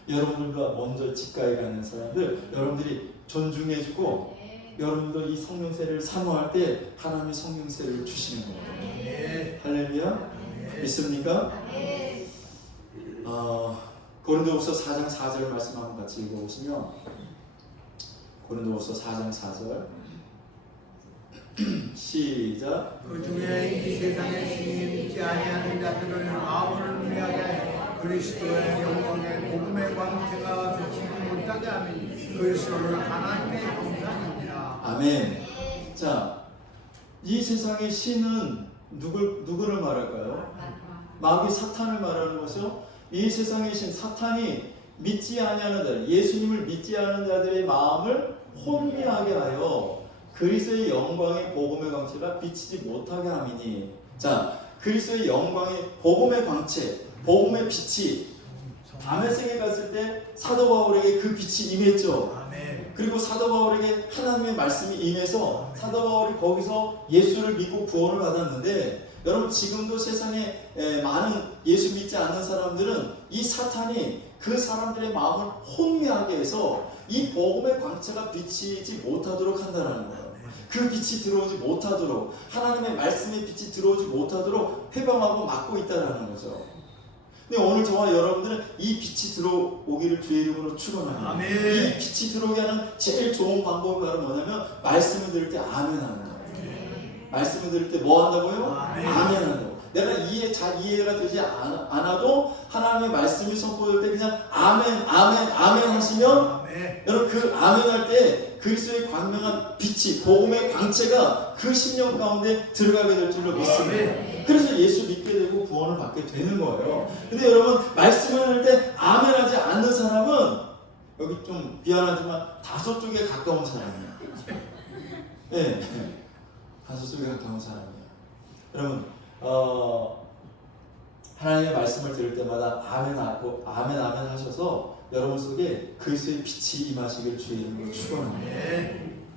여러분들과 먼저 직가에 가 있는 사람들 여러분들이 존중해주고 여러분도 이 성령세를 사모할 때 하나님이 성령세를 주시는 거예요. 할렐루야. 믿습니까? 고린도후서 4장 4절 말씀 한번 같이 읽어보시면, 고린도후서 4장 4절 시작. 그 중에 이 세상의 신이 믿지 아니하는 자들은 마음을 음미하게 하여 그리스도의 영광의 복음의 광채가 비치지 못하게 하니 그리스도는 하나님의 형상입니다. 아멘. 자, 이 세상의 신은 누구를 말할까요? 마귀 사탄을 말하는 것이요. 이 세상의 신 사탄이 믿지 아니하는 자들, 예수님을 믿지 않는 자들의 마음을 혼미하게 하여 그리스도의 영광의 복음의 광채가 비치지 못하게 함이니. 자, 그리스도의 영광의 복음의 광채, 복음의 빛이 다메섹에 갔을 때 사도 바울에게 그 빛이 임했죠. 그리고 사도 바울에게 하나님의 말씀이 임해서 사도 바울이 거기서 예수를 믿고 구원을 받았는데, 여러분 지금도 세상에 많은 예수 믿지 않는 사람들은 이 사탄이 그 사람들의 마음을 혼미하게 해서 이 복음의 광채가 비치지 못하도록 한다는 거예요. 그 빛이 들어오지 못하도록, 하나님의 말씀의 빛이 들어오지 못하도록 해방하고 막고 있다는 거죠. 근데 오늘 저와 여러분들은 이 빛이 들어오기를 주의 이름으로 축원합니다. 이 빛이 들어오게 하는 제일 좋은 방법이 바로 뭐냐면 말씀을 들을 때 아멘 하는 거예요. 말씀을 들을 때 뭐 한다고요? 아멘 한다고. 내가 이해가 되지 않아도 하나님의 말씀이 선포될 때 그냥 아멘 하시면 여러분 그 아멘 할 때 그리스도의 광명한 빛이, 복음의 광채가 그 심령 가운데 들어가게 될 줄로 믿습니다. 그래서 예수 믿게 되고 구원을 받게 되는 거예요. 근데 여러분 말씀을 할 때 아멘 하지 않는 사람은 여기 좀 미안하지만 다소 쪽에 가까운 사람이에요. 네. 다소 쪽에 가까운 사람이에요. 여러분 하나님의 말씀을 들을 때마다 아멘 하셔서 여러분 속에 그리스도의 빛이 임하시길 주의 이름으로 축원합니다.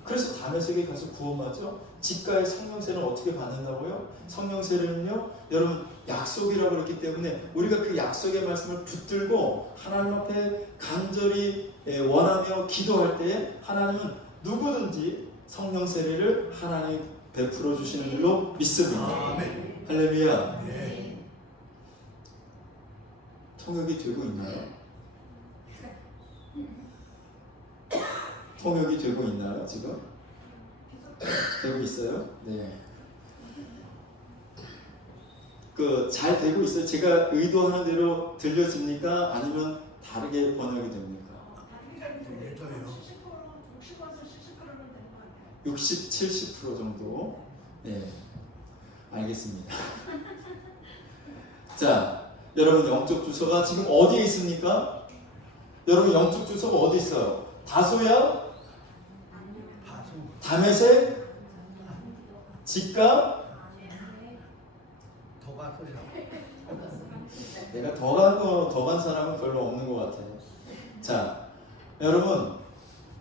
그래서 다메섹에 가서 구원받죠. 직가의 성령세는 어떻게 받는다고요? 성령세는요, 여러분 약속이라고 그랬기 때문에 우리가 그 약속의 말씀을 붙들고 하나님 앞에 간절히 원하며 기도할 때 하나님은 누구든지 성령 세례를 하나님 베풀어 주시는 줄로 믿습니다. 아멘. 할렐루야. 네. 통역이 되고 있나요? 통역이 되고 있나요 지금? 되고 있어요? 네. 잘 되고 있어요? 제가 의도하는 대로 들려집니까? 아니면 다르게 번역이 됩니까? 60, 70% 정도. 네, 알겠습니다. 자, 여러분 영적 주소가 지금 어디에 있습니까? 여러분 영적 주소가 어디 있어요? 다소야? 다메섹? 직가? 더 갔어요. 내가 더 간 사람은 별로 없는 것 같아요. 자, 여러분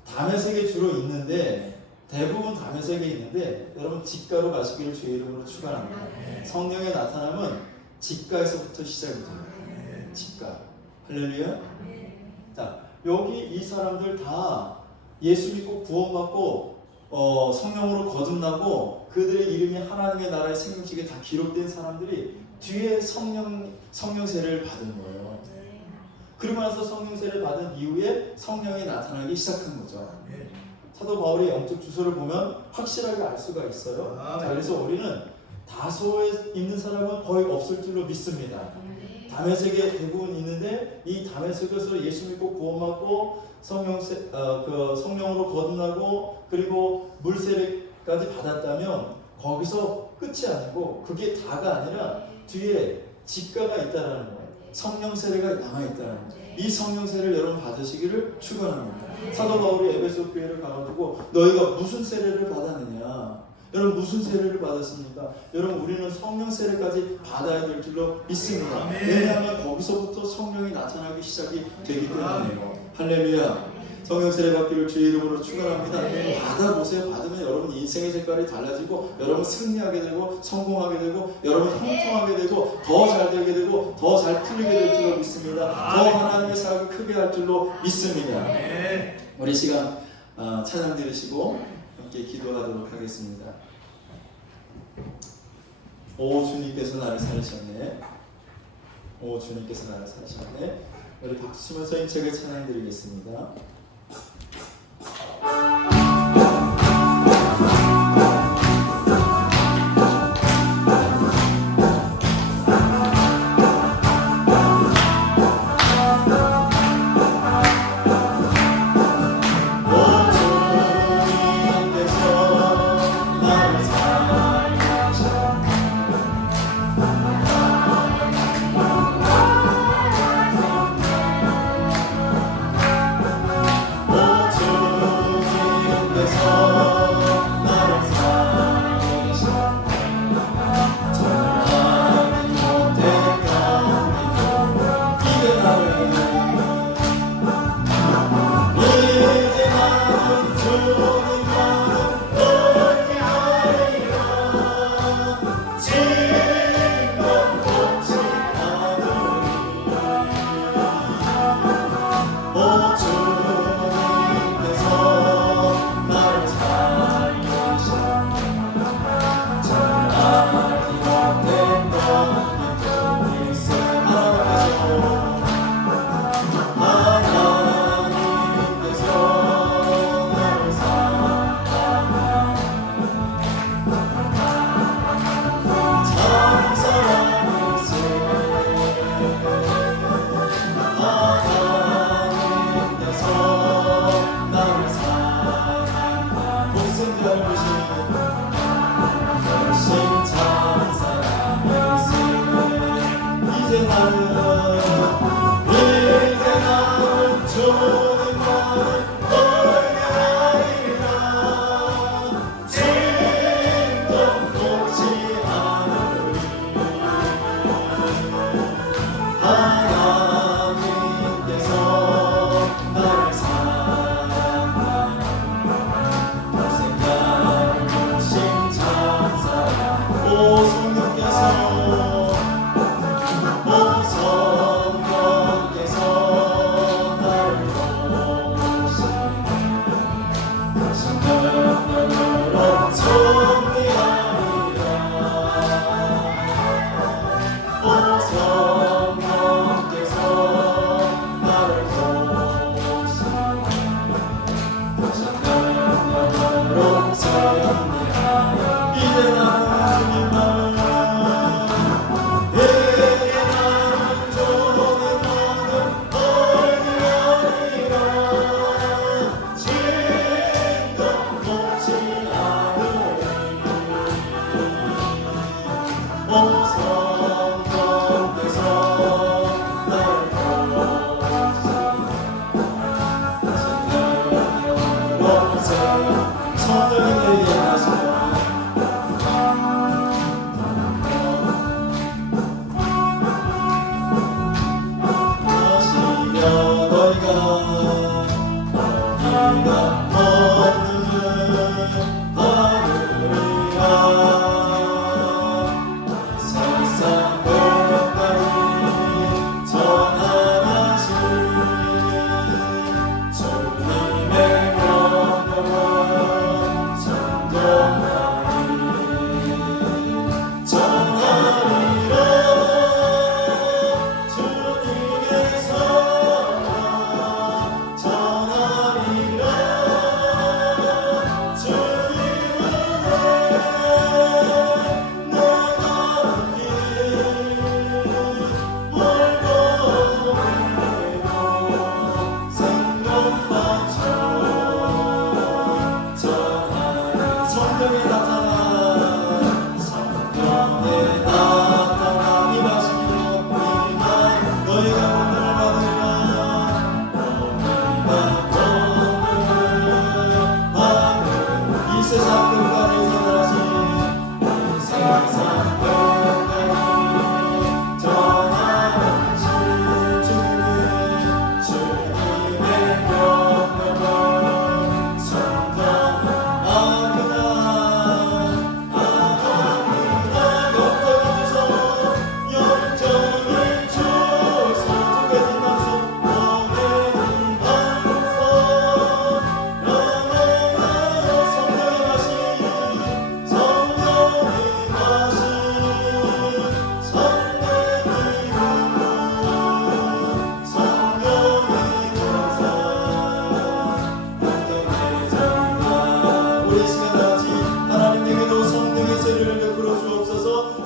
다메섹에 주로 있는데 대부분 다메섹에 있는데 여러분 직가로 가시기를 주의 이름으로 축원합니다. 성령의 나타남은 직가에서부터 시작이 돼요. 직가. 할렐루야. 자, 여기 이 사람들 다 예수 믿고 구원받고 성령으로 거듭나고 그들의 이름이 하나님의 나라의 생명책에 다 기록된 사람들이 뒤에 성령 세례를 받은 거예요. 그러고 나서 성령 세례를 받은 이후에 성령이 나타나기 시작한 거죠. 사도 바울의 영적 주소를 보면 확실하게 알 수가 있어요. 자, 그래서 우리는 다소에 있는 사람은 거의 없을 줄로 믿습니다. 다메섹에 대부분 있는데 이 다메섹에서 예수 믿고 구원받고 성령으로 거듭나고 그리고 물세례까지 받았다면 거기서 끝이 아니고 그게 다가 아니라 뒤에 직가가 있다라는 거예요. 성령 세례가 남아있다는 거예요. 이 성령 세례를 여러분 받으시기를 축원합니다. 사도 바울이 에베소 교회를 가가지고 너희가 무슨 세례를 받았느냐? 여러분 무슨 세례를 받았습니까? 여러분 우리는 성령 세례까지 받아야 될 줄로 믿습니다. 왜냐하면 거기서부터 성령이 나타나기 시작이 되기 때문이에요. 할렐루야. 성령 세례 받기를 주의 이름으로 축원합니다. 받아보세요. 받으면 여러분 인생의 색깔이 달라지고 여러분 승리하게 되고 성공하게 되고 여러분 형통하게 되고 더 잘 되게 되고 더 잘 풀리게 될 줄로 믿습니다. 더 하나님의 사역을 크게 할 줄로 믿습니다. 우리 시간 찬양 들으시고 함께 기도하도록 하겠습니다. 오 주님께서 나를 살리셨네. 오 주님께서 나를 살리셨네. 우리 박수 치면서 힘차게 찬양 드리겠습니다.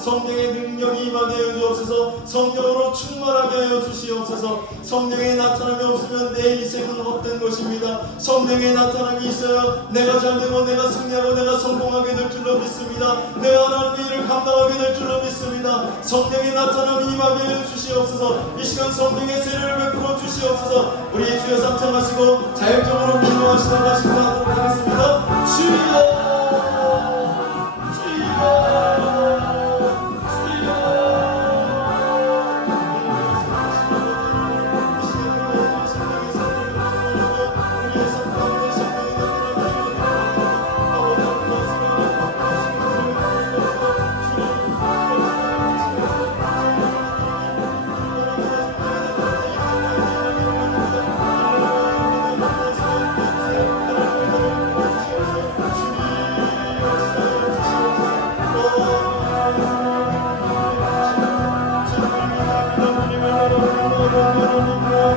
성령의 능력이 임하게 하여 주옵소서. 성령으로 충만하게 하여 주시옵소서. 성령의 나타남이 없으면 내 인생은 헛된 것입니다. 성령의 나타남이 있어야 내가 잘되고 내가 승리하고 내가 성공하게 될 줄로 믿습니다. 내가 하나님의 일을 감당하게 될 줄로 믿습니다. 성령의 나타남이 임하게 하여 주시옵소서. 이 시간 성령의 세례를 베풀어 주시옵소서. 우리 주여 삼창하시고 자율적으로 기도하시도록 하시고